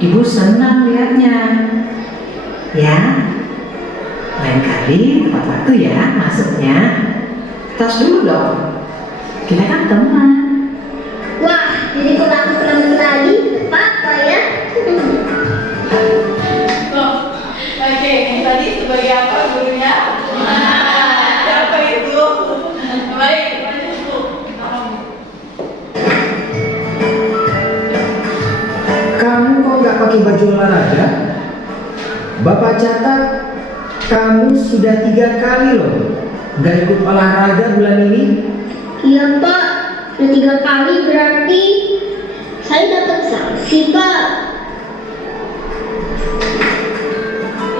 ibu senang lihatnya. Ya, lain kali tepat waktu ya masuknya. Tas dulu dong. Kita kan teman. Wah, jadi kalau aku terlambat lagi, apa ya? Oke, yang tadi sebagai apa gurunya? Siapa itu? Baik, lanjut Bu. Kamu kok nggak pakai baju olahraga? Bapak catat kamu sudah 3 kali loh nggak ikut olahraga bulan ini. Iya, Pak. Sudah 3 kali berarti saya dapat sanksi, Pak.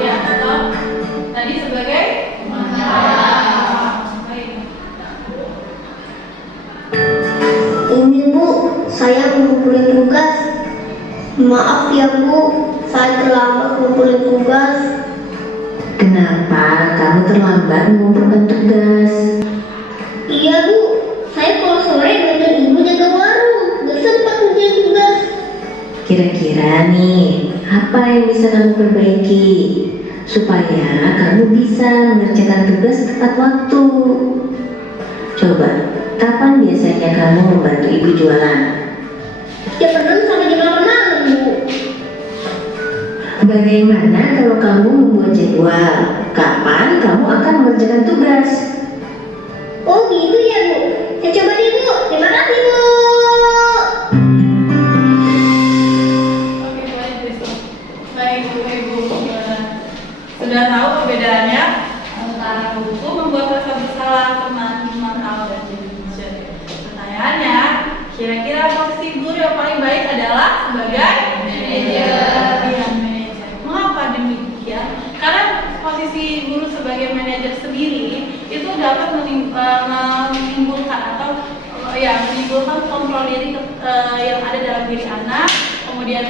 Ya, atau tadi sebagai Ini, Bu, saya mengumpulin tugas. Maaf ya, Bu, saya terlambat mengumpulin tugas. Kenapa kamu terlambat mengumpulkan tugas? yang bisa kamu perbaiki supaya kamu bisa mengerjakan tugas tepat waktu? Coba, kapan biasanya kamu membantu ibu jualan? Ya pernah sampai jam 8 malam, Bu. Bagaimana kalau kamu membuat jadwal? Kapan kamu akan mengerjakan tugas? Oh gitu ya, Bu. Ya coba deh, Bu. Terima kasih, Bu. Oke, baik besok. Baik ibu, sudah tahu perbedaannya antara buku membuat rasa bersalah, teman tahu dan jadi manajer. Pertanyaannya, kira-kira posisi guru yang paling baik adalah sebagai manajer. Iya, manajer. Mengapa demikian? Karena posisi guru sebagai manajer sendiri itu dapat menimbulkan atau menimbulkan kontrol diri yang ada dalam diri anak. Kemudian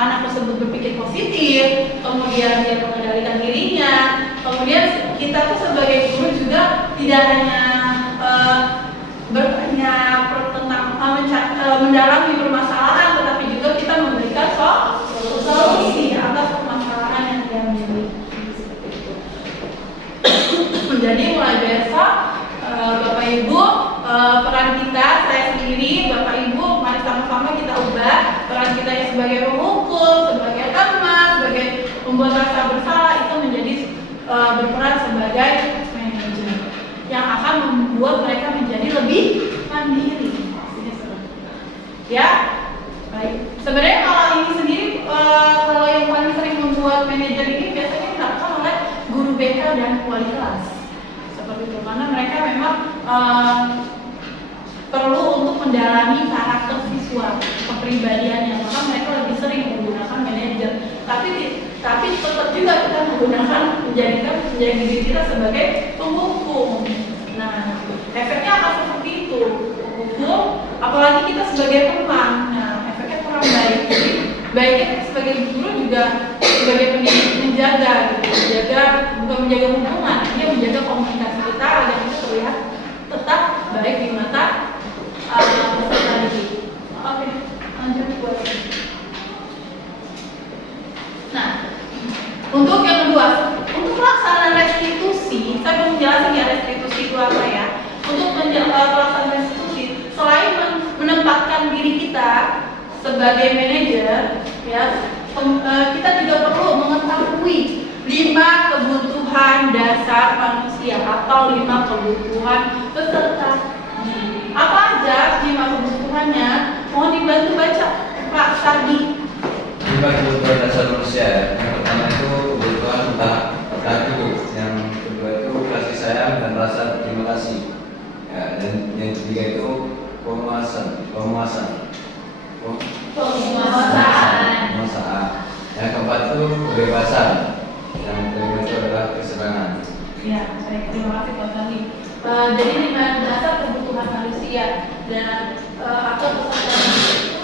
anak tersebut berpikir positif, kemudian dia mengendalikan dirinya, kemudian kita tuh sebagai guru juga tidak hanya mendalami permasalahan, tetapi juga kita memberikan solusi atas permasalahan yang dia miliki. Jadi mulai besok Bapak Ibu, peran kita, saya sendiri, Bapak Ibu, mari sama-sama kita ubah peran kita yang sebagai pemukul, sebagai teman, sebagai membuat rasa bersalah itu menjadi berperan sebagai manajer yang akan membuat mereka menjadi lebih mandiri. Ya, baik. Sebenarnya kalau ini sendiri, kalau yang paling sering membuat manajer ini biasanya dilakukan oleh guru BK dan wali kelas. Seperti itu, karena mereka memang perlu untuk mendalami karakter siswa, kepribadiannya, maka mereka lebih sering menggunakan manajer. Tapi tetap juga kita menggunakan menjadi diri kita sebagai penghukum. Nah, efeknya akan seperti itu. Penghukum, apalagi kita sebagai teman, nah efeknya kurang baik. Jadi baiknya kita sebagai guru juga sebagai pendidik menjaga bukan menjaga hubungan, ini menjaga komunikasi kita agar kita terlihat tetap baik di mata peserta didik. Oke, lanjut buat ini. Nah, untuk yang kedua, untuk pelaksanaan restitusi, saya mau menjelaskan ya restitusi itu apa ya. Untuk pelaksanaan restitusi, selain menempatkan diri kita sebagai manajer, ya, kita juga perlu mengetahui 5 kebutuhan dasar manusia atau 5 kebutuhan peserta. Apa aja 5 kebutuhannya? Mohon dibantu baca, Pak Sardi. 5 kebutuhan dasar manusia. Yang pertama itu kebutuhan tentang hidup. Yang kedua itu kasih sayang dan rasa terima kasih. Ya, dan yang ketiga itu penguasaan. Yang keempat itu kebebasan. Yang kelima itu adalah kesenangan. Ya, baik, terima kasih Pak Sardi. Jadi 5 dasar kebutuhan manusia dan atau peserta didik.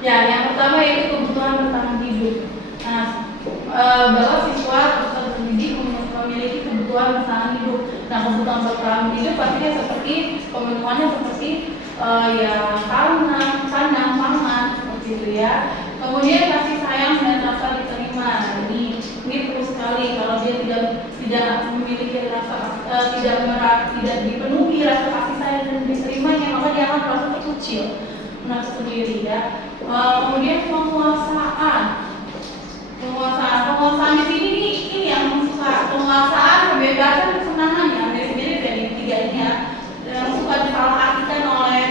Ya, yang pertama yaitu kebutuhan bertahan hidup. Nah, bahwa siswa peserta didik memiliki kebutuhan bertahan hidup. Nah, kebutuhan bertahan hidup pastinya seperti pemenuhannya seperti sandang, pangan, seperti itu ya. Kemudian kasih sayang dan rasa diterima. Ini perlu sekali. Kalau dia tidak memiliki rasa tidak dipenuhi rasa kasih sayang dan diterimanya, maka dia akan merasa terkecil, merasa sendiri ya. Kemudian penguasaan di sini ini yang suka penguasaan, kebebasan, kesenangan ya. Dari sendiri dari 3 ini ya, yang suka disalahartikan oleh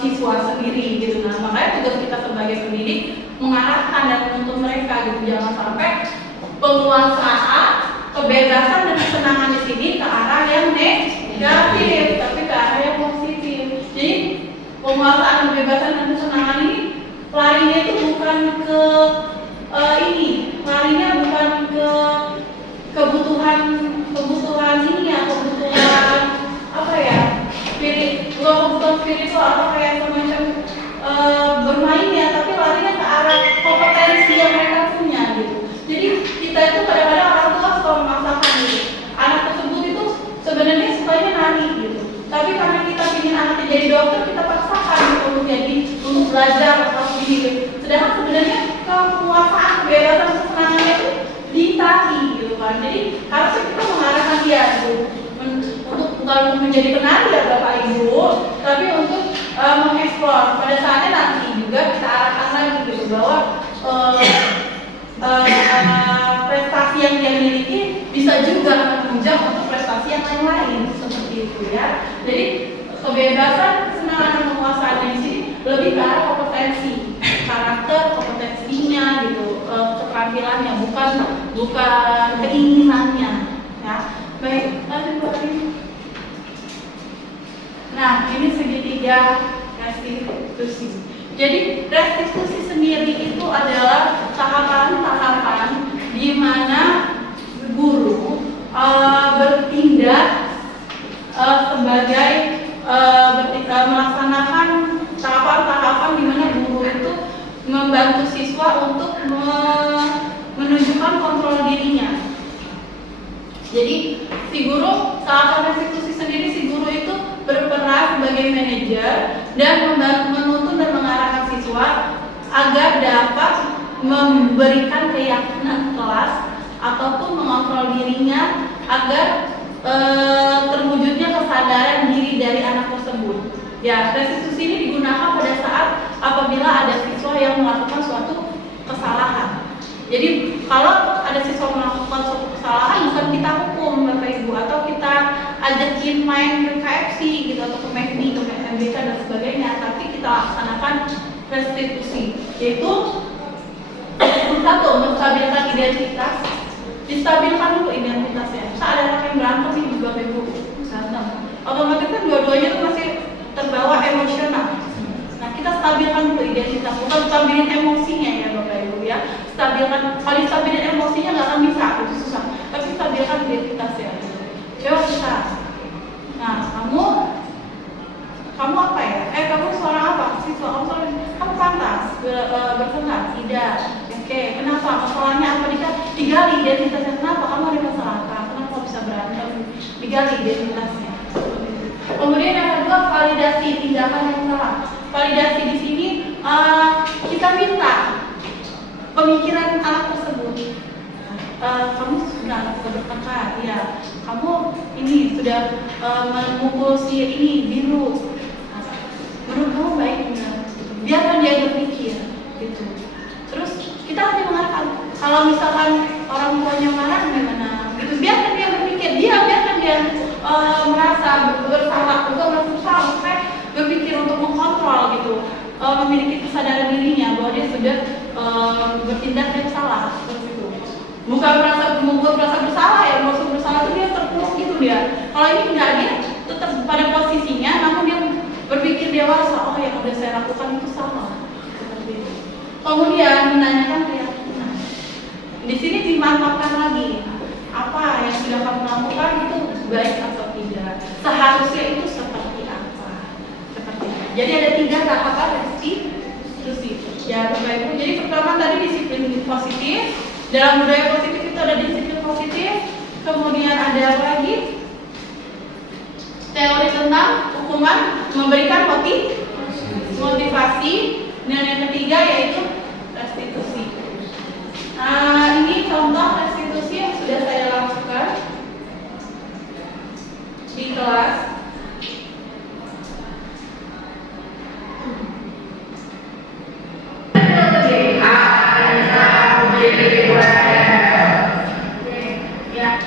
siswa sendiri gitu. Nah, makanya tugas kita sebagai pendidik mengarahkan dan menuntun mereka gitu. Jangan sampai penguasaan, kebebasan dan kesenangan di sini ke arah yang negatif, tapi ke arah yang positif. Jadi penguasaan, kebebasan dan kesenangan ini larinya itu bukan ke larinya bukan ke kebutuhan ini ya, kebutuhan apa ya, kebutuhan spiritual atau kayak semacam bermain ya, tapi larinya ke arah kompetensi yang mereka punya gitu. Jadi kita itu kadang-kadang orang tua suka memaksakan gitu. Anak tersebut itu sebenarnya sukanya nari gitu, tapi karena kita ingin anaknya jadi dokter, kita paksa kebebasan kesenangannya itu ditagi gitu kan. Jadi harusnya kita mengarahkan dia gitu, untuk bukan menjadi penari ya Bapak Ibu, tapi untuk mengeksplor. Pada saatnya nanti juga kita arahkan lagi gitu bahwa prestasi yang dia miliki bisa juga menunjang untuk prestasi yang lain-lain seperti itu ya. Jadi kebebasan kesenangan dan penguasaannya di sini lebih ke arah kompetensi, karakter, kompetensinya gitu, keterampilannya, bukan keinginannya ya. Baik, lanjut Bu Ari. Nah, ini segitiga restitusi. Jadi restitusi sendiri itu adalah tahapan-tahapan di mana guru bertindak sebagai melaksanakan tahapan-tahapan di mana guru itu membantu siswa untuk menunjukkan kontrol dirinya. Jadi si guru tahapan restitusi sendiri, si guru itu berperan sebagai manajer dan menuntun dan mengarahkan siswa agar dapat memberikan keyakinan kelas ataupun mengontrol dirinya agar terwujudnya kesadaran diri dari anak tersebut. Ya, restitusi ini digunakan pada saat apabila ada siswa yang melakukan suatu kesalahan. Jadi kalau ada siswa melakukan suatu kesalahan, bukan kita hukum Bapak Ibu, atau kita ajakin main ke KFC gitu, atau ke McD, ke MBK dan sebagainya, tapi kita laksanakan restitusi, yaitu satu, menstabilkan identitas. Distabilkan dulu identitasnya. Misal ada anak yang berantem nih di Bapak Ibu, otomatis kan dua-duanya tuh masih terbawa emosional. Nah, kita stabilkan dulu identitas, bukan stabilin emosinya ya Bapak Ibu ya. Stabilkan, kalau stabilin emosinya nggak akan bisa, itu susah. Tapi stabilkan identitasnya. Coba kita. Nah, kamu apa ya? Kamu seorang apa? Siswa, kamu pantas berkenan? Tidak. Oke, kenapa? Masalahnya apa? Digali identitasnya. Kenapa kamu ada masalah? Kenapa bisa berantem? Digali identitasnya. Kemudian yang kedua, validasi tindakan yang salah. Validasi di sini kita minta pemikiran anak tersebut. Kamu sudah bertekad, ya. Kamu ini sudah memukul si ini biru. Menurut kamu baik enggak? Biarkan dia berpikir, gitu. Terus kita harus mengarahkan. Kalau misalkan orang tuanya marah gimana? Gitu. Biarkan dia berpikir. Biarkan dia merasa bersalah, sampai berpikir untuk mengkontrol gitu, memiliki kesadaran dirinya bahwa dia sudah bertindak yang salah seperti itu. Bukan membuat merasa bersalah ya, merasa bersalah itu dia terpuruk gitu dia. Kalau ini enggak, dia tetap pada posisinya, namun dia berpikir dewasa, oh yang udah saya lakukan itu salah. Seperti itu. Kemudian menanyakan keyakinan. Di sini dimantapkan lagi, apa yang sudah kamu lakukan itu baik atau tidak, seharusnya itu seperti apa, seperti itu. Jadi ada 3 tahapan restitusi ya Bapak Ibu. Jadi pertama tadi disiplin positif. Dalam budaya positif itu ada disiplin positif. Kemudian ada apa lagi? Teori tentang hukuman, memberikan motivasi. Dan yang ketiga yaitu restitusi. Ini contoh restitusi yang sudah saya lakukan di kelas. Ya,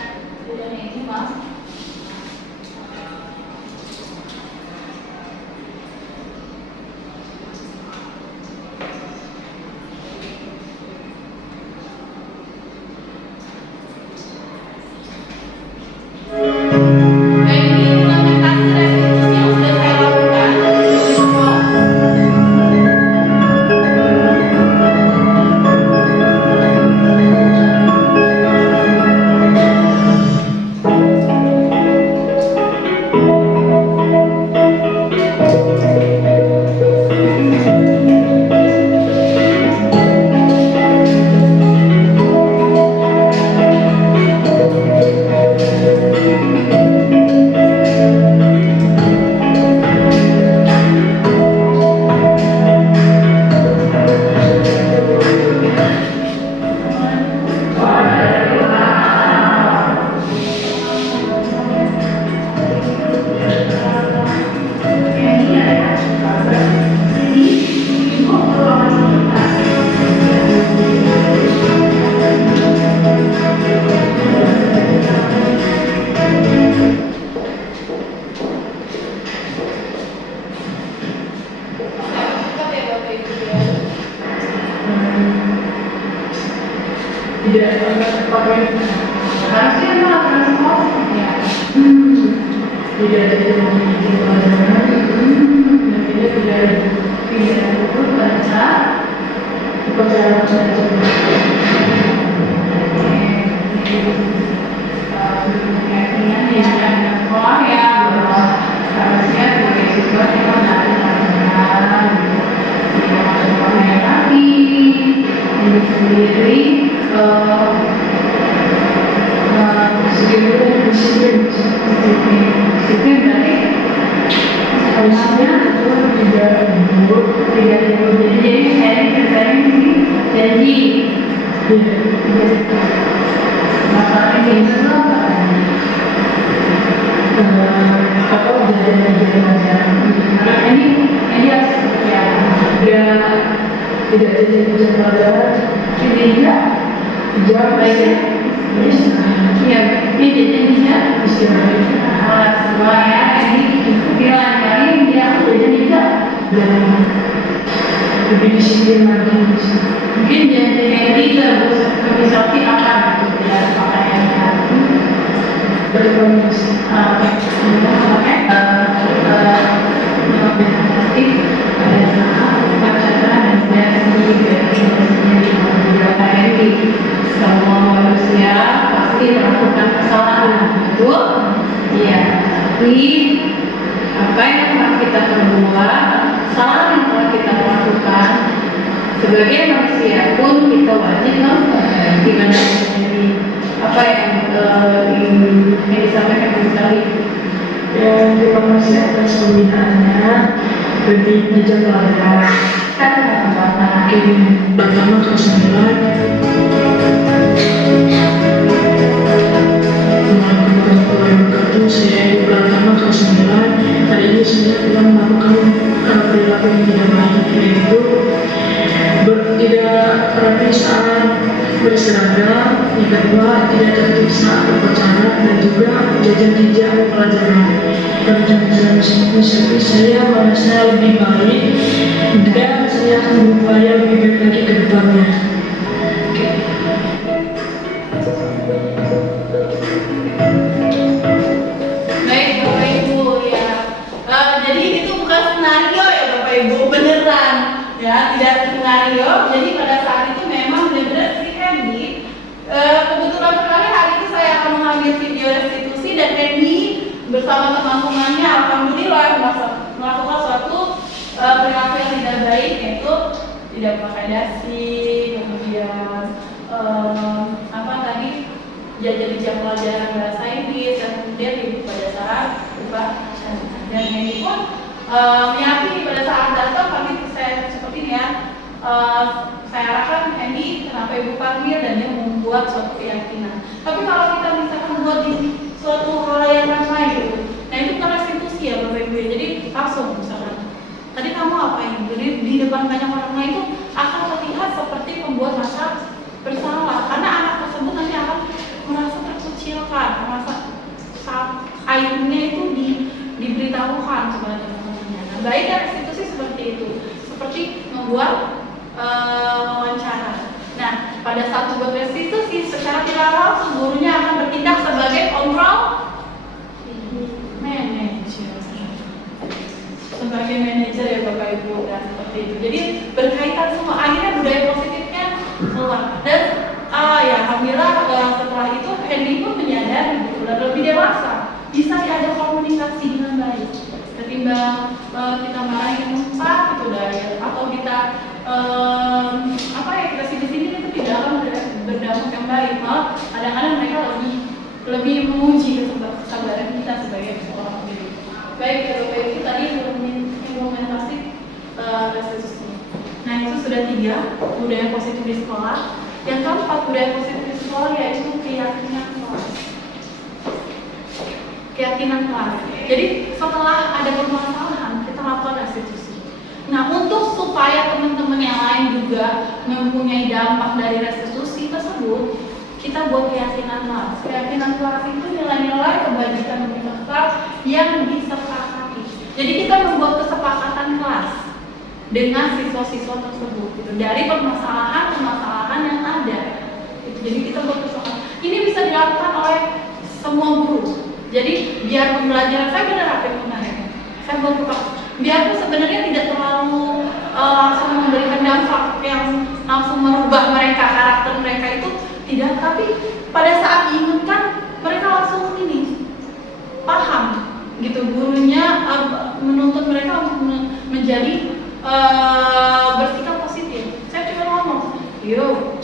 udah ini Mas. tidak pakai harusnya malah transport ya tidak ada di pelajaran dan tidak ada buku baca upacara keyakinan ya sekolah ya bahwa harusnya sebagai siswa kita dari pelajaran sekolah yang rapi ini sendiri disiplin dari harusnya itu tidak buruk jadi janji masalahnya ini itu apa pelajaran ini harus ya tidak jadi pelajaran tidak jawab baiknya ya ini jadinya istirahat semua ya ini bilang kali dia jadi dan lebih disiplin lagi mungkin jadi kemisaki akan ya pakaiannya berkomunikasi semua manusia pasti melakukan kesalahan, betul? Iya. Tapi apa yang telah kita perbuat, kesalahan yang telah kita lakukan, sebagai manusia pun kita wajib gimana ini apa yang disampaikan sekali. Yang kita masih atas pembinaannya lebih bijak pelajaran. Pertama kelas 9 saya pertama kelas 9 hari ini saya telah melakukan perilaku yang tidak baik yaitu tidak rapi saat berseragam, yang kedua tidak tertib saat upacara dan juga jajan hijau pelajaran. Pada saat saya merasa lebih baik dan saya akan berupaya lebih baik lagi ke depannya. Baik Bapak Ibu ya, jadi itu bukan skenario ya Bapak Ibu, beneran ya, tidak skenario. Jadi pada saat itu memang benar-benar si Hendy kebetulan sekali hari ini saya akan mengambil video restitusi dan Hendy bersama teman-temannya alhamdulillah melakukan suatu perilaku yang tidak baik, yaitu tidak pakai dasi, kemudian apa tadi jajan jam pelajaran bahasa Inggris, dan kemudian ibu pada saat buka dan ini pun meyakini pada saat datang kami saya seperti ini ya, saya arahkan Hendy kenapa ibu panggil dan dia membuat suatu keyakinan. Tapi kalau kita misalkan membuat di suatu hal yang ramai gitu, nah itu bukan restitusi ya Bapak Ibu. Jadi langsung misalkan tadi kamu apain, jadi di depan banyak orang lain itu akan terlihat seperti pembuat rasa bersalah karena anak tersebut nanti akan merasa terkucilkan, merasa aibnya itu diberitahukan kepada teman-temannya. Nah, baiknya restitusi seperti itu, seperti membuat wawancara. Nah, pada saat membuat restitusi secara tidak langsung gurunya akan bertindak sebagai kontrol manajer. Sebagai manajer ya Bapak Ibu, dan seperti itu. Jadi berkaitan semua, akhirnya budaya positifnya keluar. Dan ya alhamdulillah setelah itu Hendy pun menyadari gitu, dan lebih dewasa, bisa diajak komunikasi dengan baik. Ketimbang kita marahin empat gitu dari atau kita apa ya kita sini itu tidak akan berdampak yang baik, malah kadang-kadang mereka lebih menguji kesabaran kita sebagai seorang diri. Baik, Bapak Ibu tadi implementasi restitusi. Nah itu sudah 3 budaya positif di sekolah. Yang keempat budaya positif di sekolah yaitu keyakinan kelas. Keyakinan kelas. Jadi setelah ada permasalahan kita lakukan restitusi. Nah untuk supaya teman-teman yang lain juga mempunyai dampak dari restitusi tersebut, kita buat keyakinan kelas. Keyakinan kelas itu nilai-nilai kebajikan universal yang disepakati. Jadi kita membuat kesepakatan kelas dengan siswa-siswa tersebut gitu, dari permasalahan yang ada gitu. Jadi semua guru. Jadi biar pembelajaran saya benar apa yang menarik. Saya buat biarpun sebenarnya tidak terlalu langsung memberikan dampak yang langsung merubah mereka, karakter mereka itu tidak, tapi pada saat diingatkan mereka langsung ini paham gitu. Gurunya menuntut mereka untuk menjadi bersikap positif. Saya cuma ngomong, yuk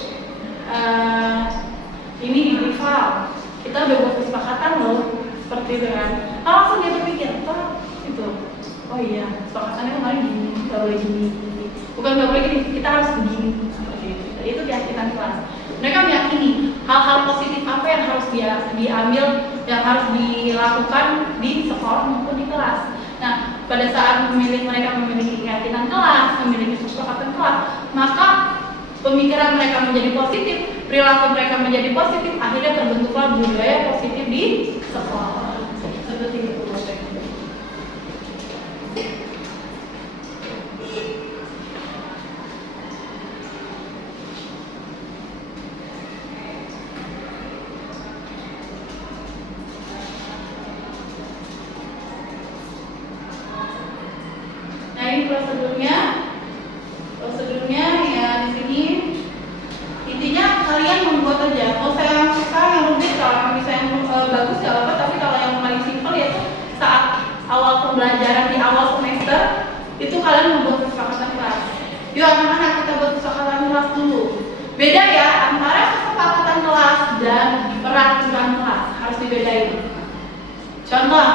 ini di rival kita udah buat kesepakatan loh, seperti itu kan. Langsung dia berpikir, itu oh iya, kesepakatannya kemarin gini, gak boleh gini. Bukan gak boleh gini, kita harus begini, seperti itu. Jadi itu keyakinan kelas. Mereka meyakini hal-hal positif apa yang harus diambil, yang harus dilakukan di sekolah maupun di kelas. Nah, pada saat mereka memiliki keyakinan kelas, memiliki kesepakatan kelas, maka pemikiran mereka menjadi positif, perilaku mereka menjadi positif, akhirnya terbentuklah budaya positif di sekolah. Seperti itu. Nah, ini prosedurnya ya di sini. Intinya kalian membuat aja. Kalau saya yang suka yang rumit, kalau yang bisa yang bagus gak apa-apa. Tapi kalau yang paling simpel yaitu saat awal pembelajaran di awal semester itu kalian membuat kesepakatan kelas. Yuk anak-anak, kita buat kesepakatan kelas dulu. Beda ya antara kesepakatan kelas dan peraturan kelas, harus dibedain. Contoh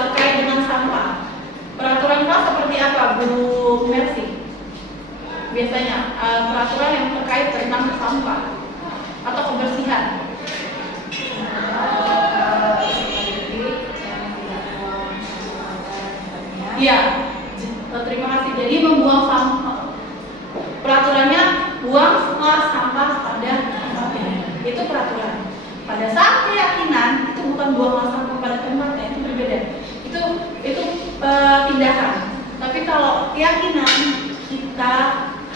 terkait dengan sampah. Peraturan kelas seperti apa, Bu Mercy? Biasanya peraturan yang terkait tentang sampah atau kebersihan. Iya, terima kasih. Jadi membuang sampah. Peraturannya buang semua sampah pada tempatnya. Itu peraturan. Pada saat keyakinan itu bukan buang sampah pada tempatnya, itu berbeda. Itu tindakan. Tapi kalau keyakinan, kita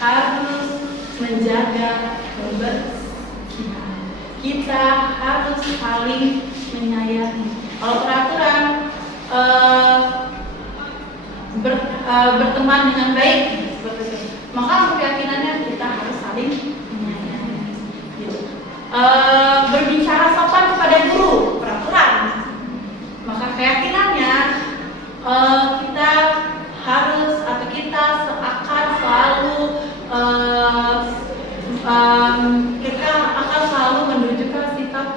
harus menjaga kebersihan. Kita harus saling menyayangi. Kalau peraturan berteman dengan baik, seperti itu. Maka keyakinannya kita harus saling menyayangi. Gitu. Berbicara sopan kepada guru, peraturan. Maka keyakinannya kita harus atau kita akan selalu menunjukkan sikap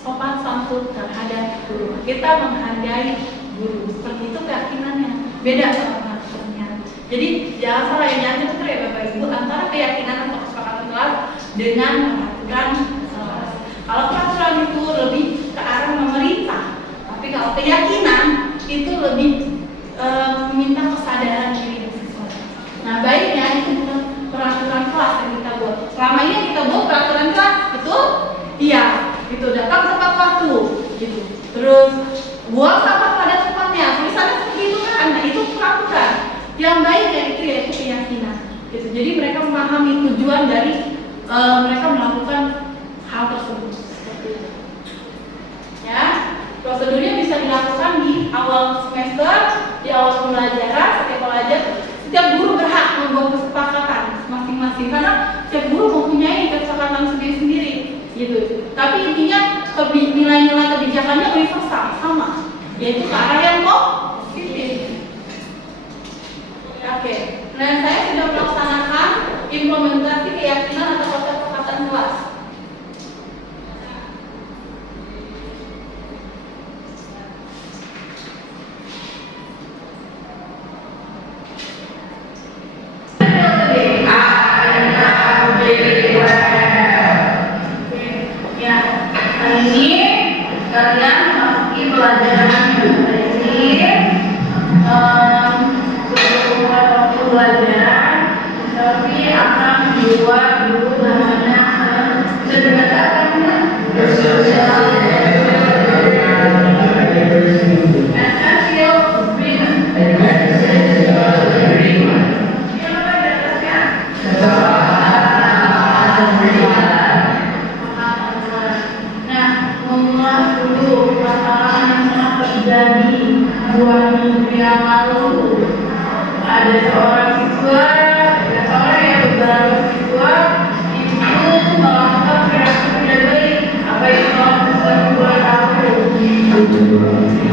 sopan santun terhadap guru. Kita menghargai guru. Seperti itu keyakinannya. Beda sama peraturannya. Jadi jangan salah yang betul ya Bapak Ibu antara keyakinan atau kesepakatan kelas dengan peraturan kelas. Kalau peraturan itu lebih ke arah memerintah, tapi kalau keyakinan itu lebih meminta kesadaran diri siswa. Nah, baiknya itu bukan peraturan kelas yang kita buat. Selama ini kita buat peraturan kelas, betul? Iya, itu datang tepat waktu, gitu. Terus buang sampah pada tempatnya, tulisannya seperti itu kan? Nah, itu peraturan. Yang baik itu yaitu keyakinan. Gitu. Jadi mereka memahami tujuan dari mereka melakukan hal tersebut. Seperti itu. Ya. Prosedurnya bisa dilakukan di awal semester, di awal pembelajaran, setiap pelajar, setiap guru berhak membuat kesepakatan masing-masing karena setiap guru mempunyai kesepakatan sendiri-sendiri, gitu. Tapi intinya nilai-nilai kebijakannya universal, sama, yaitu ke arah yang positif. Oke, dan saya sudah melaksanakan implementasi keyakinan atau kesepakatan kelas. Ya, hari ini kalian masuki pelajaran hari ini sebuah minggu yang lalu ada seorang siswa, yang beberapa siswa itu melakukan perilaku tidak baik. Apa yang kamu bisa membuat tahu?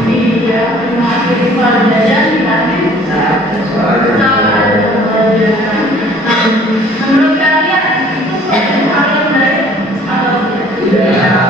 Iya, mengakhiri pelajaran nanti menurut kalian itu suatu hal yang baik atau tidak?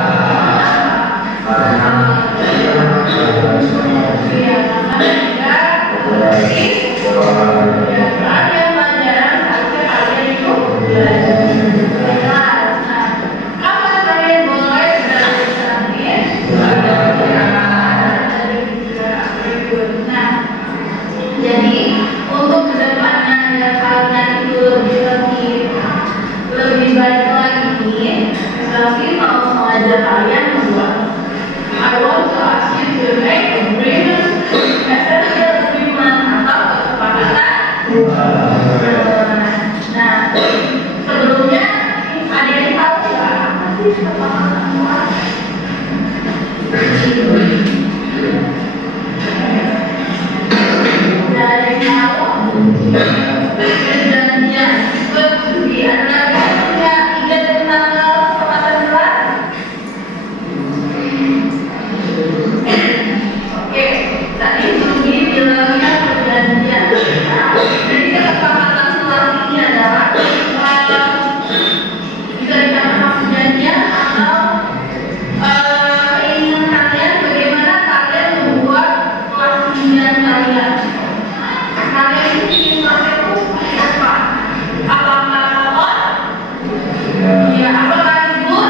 Jadi untuk kedepannya agar kalian itu lebih baik lagi, kami mau mengajar kalian membuat. I want to ask you to make agreement, essential agreement atau kesepakatan. Nah, sebelumnya ada yang tahu nggak apa sih kesepakatan? Dari awal perjanjian di antara punya ide tentang kesepakatan jelas. Oke, tadi Sugi bilangnya perjanjian. Jadi kesepakatan jelas ini adalah bisa dikatakan perjanjian atau keinginan kalian bagaimana kalian membuat kelas impian kalian. Kalian ini ingin kelas itu seperti apa? Apakah awal? Ya, apakah libur?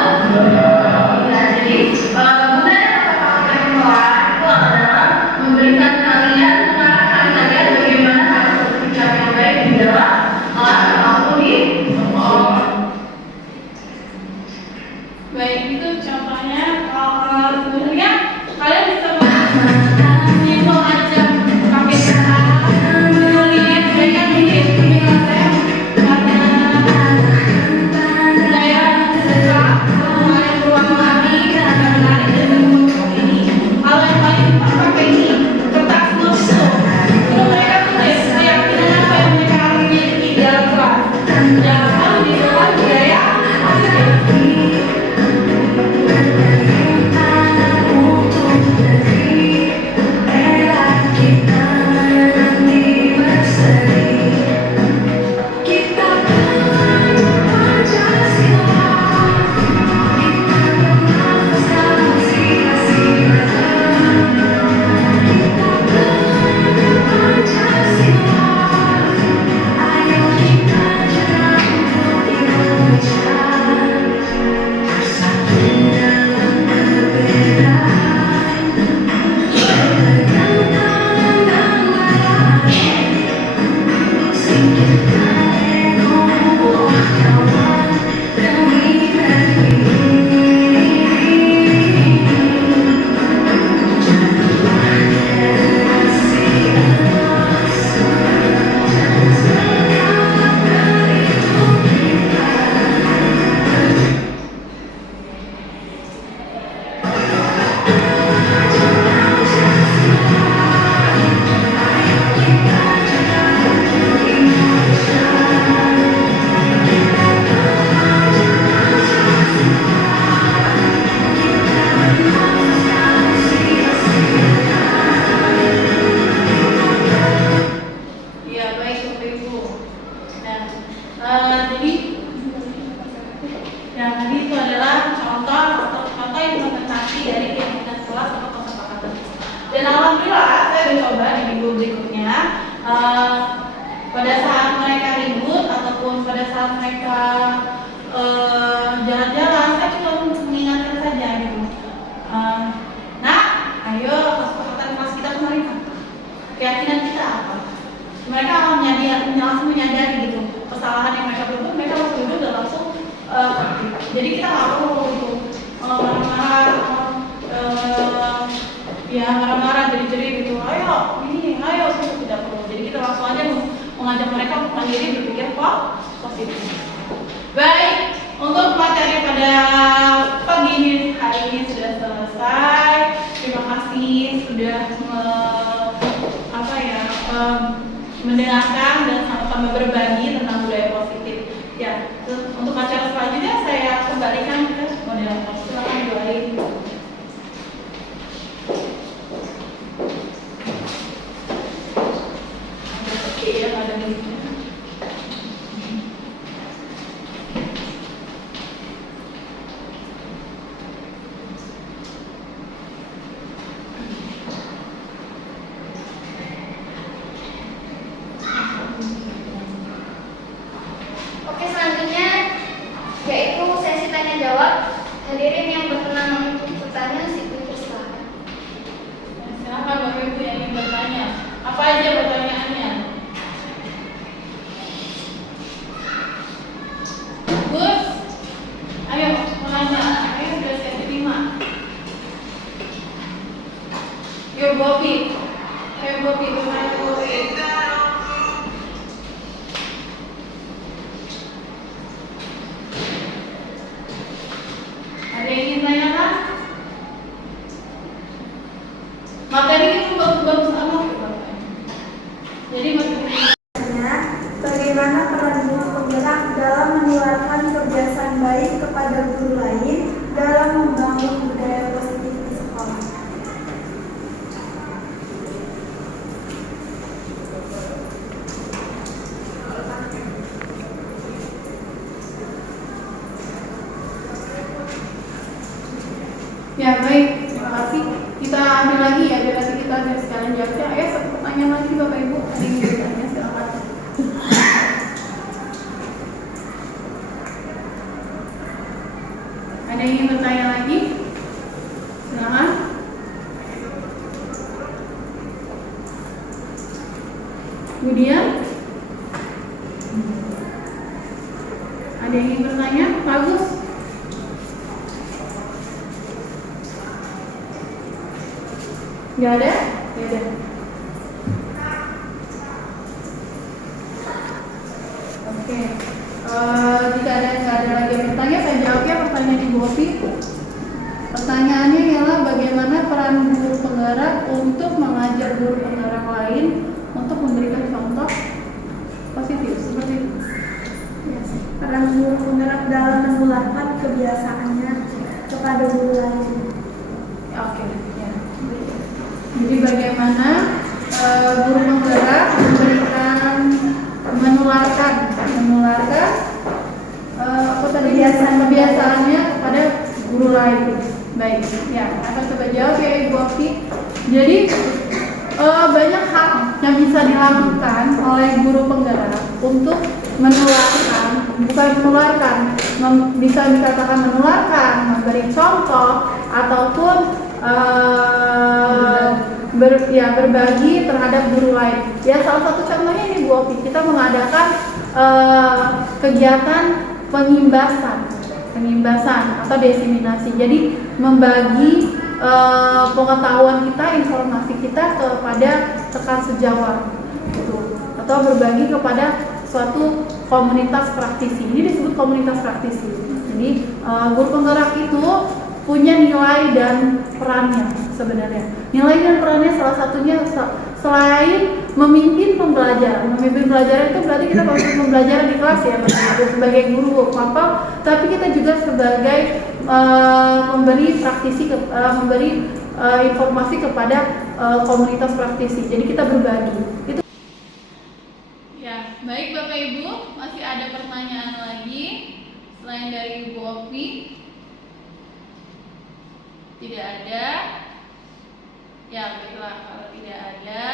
Ya, jadi gunanya kesepakatan kelas itu adalah memberikan kalian, mengarahkan kalian bagaimana harus bersikap yang baik di dalam kelas maupun di sekolah. Baik, itu contohnya. Sebenarnya kalian bisa mengajak pakai cara menulis mereka di saya suka mulai berulang lagi dan menarik dari buku ini. Kalau yang paling pakai ini kertas note. Itu mereka tulis keyakinan apa yang mereka miliki dalam kelas. Dan kalau di dalam budaya pada saat mereka ribut ataupun pada saat mereka jalan-jalan, saya cuma mengingatkan saja gitu. Nah, ayo kesepakatan kelas kita kemarin apa? Keyakinan kita apa? Mereka langsung menyadari gitu kesalahan yang mereka berbuat, mereka langsung duduk dan langsung jadi kita nggak perlu gitu marah-marah jadi gitu, ayo itu tidak perlu. Jadi kita langsung aja mengajak mereka mandiri berpikir positif. Baik, untuk materi pada pagi hari ini sudah selesai. Terima kasih sudah mendengarkan dan sama-sama berbagi tentang budaya positif. Ya, untuk acara selanjutnya saya kembalikan ke moderator. Silakan dimulai. Oke, ya, ada musiknya. Oke, selanjutnya yaitu sesi tanya jawab. Hadirin yang berkenan untuk bertanya silakan. Silakan Bapak Ibu yang ingin bertanya. Apa aja pertanyaannya? Gus, ayo menanya. Ayo sudah saya terima. Yuk Bobi. Ayo Bobi, bertanya Bobi. Ada yang ingin tanyakan? Materi itu bagus-bagus amat. Jadi Bagaimana peran guru penggerak dalam menularkan kebiasaan baik kepada guru lain dalam membangun budaya positif di sekolah? Ya baik, terima kasih. Kita ambil lagi ya, biar nanti kita ada sekalian jawabnya. Ayo satu pertanyaan lagi Bapak Ibu, ada yang ingin bertanya silakan. Ada yang ingin bertanya lagi? Silakan. Kemudian ada yang ingin bertanya? Bagus. Nggak ada? Ya ada. Oke. Jika nggak ada lagi yang bertanya, saya jawabnya pertanyaan Ibu Opi. Pertanyaannya ialah bagaimana peran guru penggerak untuk mengajar guru penggerak lain untuk memberikan contoh positif seperti itu. Yes. Peran guru penggerak dalam menularkan kebiasaannya kepada guru lain. Oke. Ya. Jadi bagaimana guru penggerak memberikan menularkan kebiasaannya kepada guru lain. Baik, ya akan coba jawab ya Ibu Opi. Jadi banyak hal yang bisa dilakukan oleh guru penggerak untuk bisa dikatakan menularkan, memberi contoh ataupun berbagi terhadap guru lain. Ya salah satu contohnya ini Bu Opi, kita mengadakan kegiatan pengimbasan atau diseminasi. Jadi membagi pengetahuan kita, informasi kita kepada rekan sejawat, gitu. Atau berbagi kepada suatu komunitas praktisi. Ini disebut komunitas praktisi. Jadi guru penggerak itu punya nilai dan perannya sebenarnya. Nilai dan perannya salah satunya selain memimpin pembelajaran. Memimpin pembelajaran itu berarti kita harus membelajar di kelas ya, sebagai guru kelompok, tapi kita juga sebagai memberi informasi kepada komunitas praktisi. Jadi kita berbagi. Itu. Ya, baik Bapak Ibu, masih ada pertanyaan lagi selain dari Ibu Opi? Tidak ada. Ya, baiklah, kalau tidak ada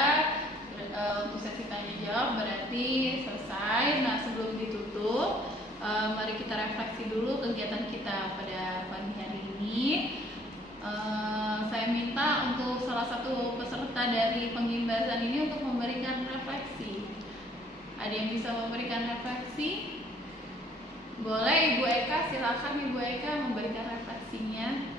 untuk sesi tanya jawab berarti selesai. Nah, sebelum ditutup, mari kita refleksi dulu kegiatan kita pada pagi hari ini. Saya minta untuk salah satu peserta dari pengimbasan ini untuk memberikan refleksi. Ada yang bisa memberikan refleksi? Boleh Ibu Eka, silakan Ibu Eka memberikan refleksinya.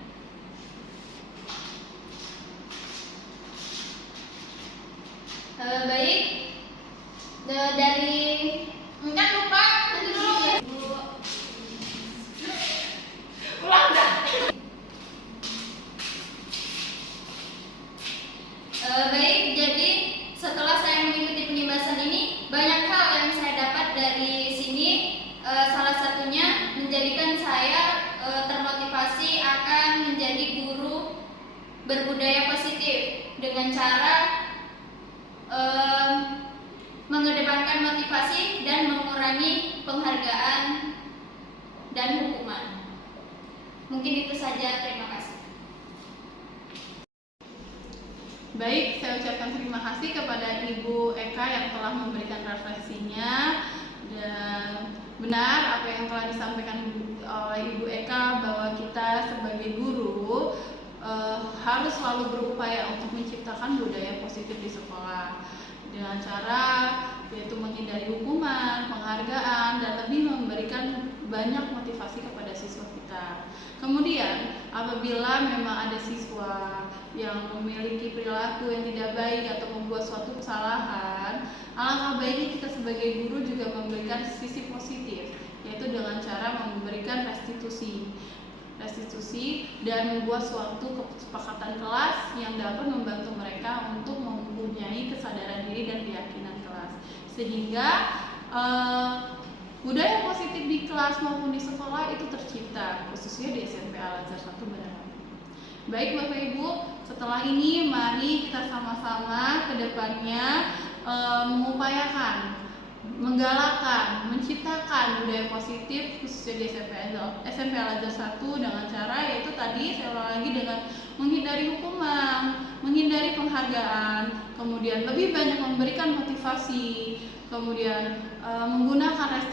Baik, dari enggak lupa nanti dulu ya. Ulang dah. Baik, jadi setelah saya mengikuti pengimbasan ini, berbudaya positif dengan cara mengedepankan motivasi dan mengurangi penghargaan dan hukuman. Mungkin itu saja, terima kasih. Baik, saya ucapkan terima kasih kepada Ibu Eka yang telah memberikan refleksinya. Dan benar apa yang telah disampaikan oleh Ibu Eka bahwa kita sebagai guru harus selalu berupaya untuk menciptakan budaya positif di sekolah dengan cara yaitu menghindari hukuman, penghargaan, dan lebih memberikan banyak motivasi kepada siswa kita. Kemudian apabila memang ada siswa yang memiliki perilaku yang tidak baik atau membuat suatu kesalahan, alangkah baiknya kita sebagai guru juga memberikan sisi positif, yaitu dengan cara memberikan restitusi dan membuat suatu kesepakatan kelas yang dapat membantu mereka untuk mempunyai kesadaran diri dan keyakinan kelas, sehingga budaya positif di kelas maupun di sekolah itu tercipta, khususnya di SMP Al-Azhar 1 Berangan. Baik Bapak Ibu, setelah ini mari kita sama-sama ke depannya mengupayakan, menggalakkan, menciptakan budaya positif khususnya di SMP Al-Azhar 1 dengan cara yaitu tadi saya ulang lagi dengan menghindari hukuman, menghindari penghargaan, kemudian lebih banyak memberikan motivasi, kemudian menggunakan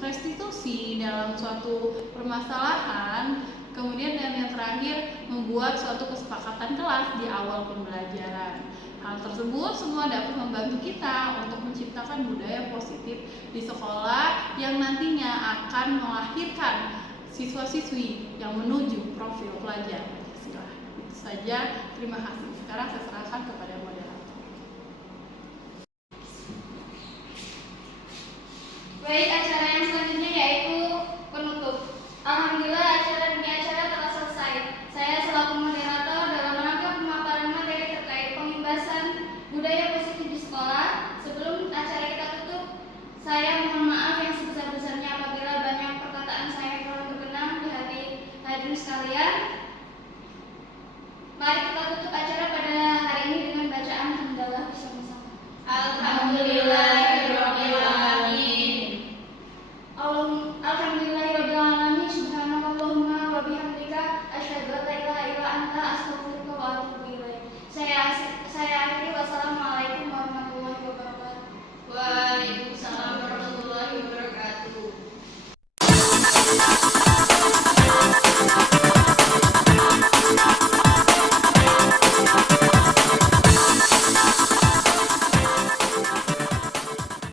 restitusi dalam suatu permasalahan, kemudian dan yang terakhir membuat suatu kesepakatan kelas di awal pembelajaran. Hal tersebut semua dapat membantu kita untuk menciptakan budaya positif di sekolah yang nantinya akan melahirkan siswa-siswi yang menuju profil pelajar Pancasila. Itu saja, terima kasih. Sekarang saya serahkan kepada moderator. Baik, acara yang selanjutnya yaitu penutup. Alhamdulillah acara demi acara telah selesai. Saya selaku moderator dalam rangka pemaparan materi terkait pembahasan budaya positif di sekolah. Sebelum acara kita tutup, saya mohon maaf yang sebesar-besarnya apabila banyak perkataan saya kurang berkenan di hati hadirin sekalian.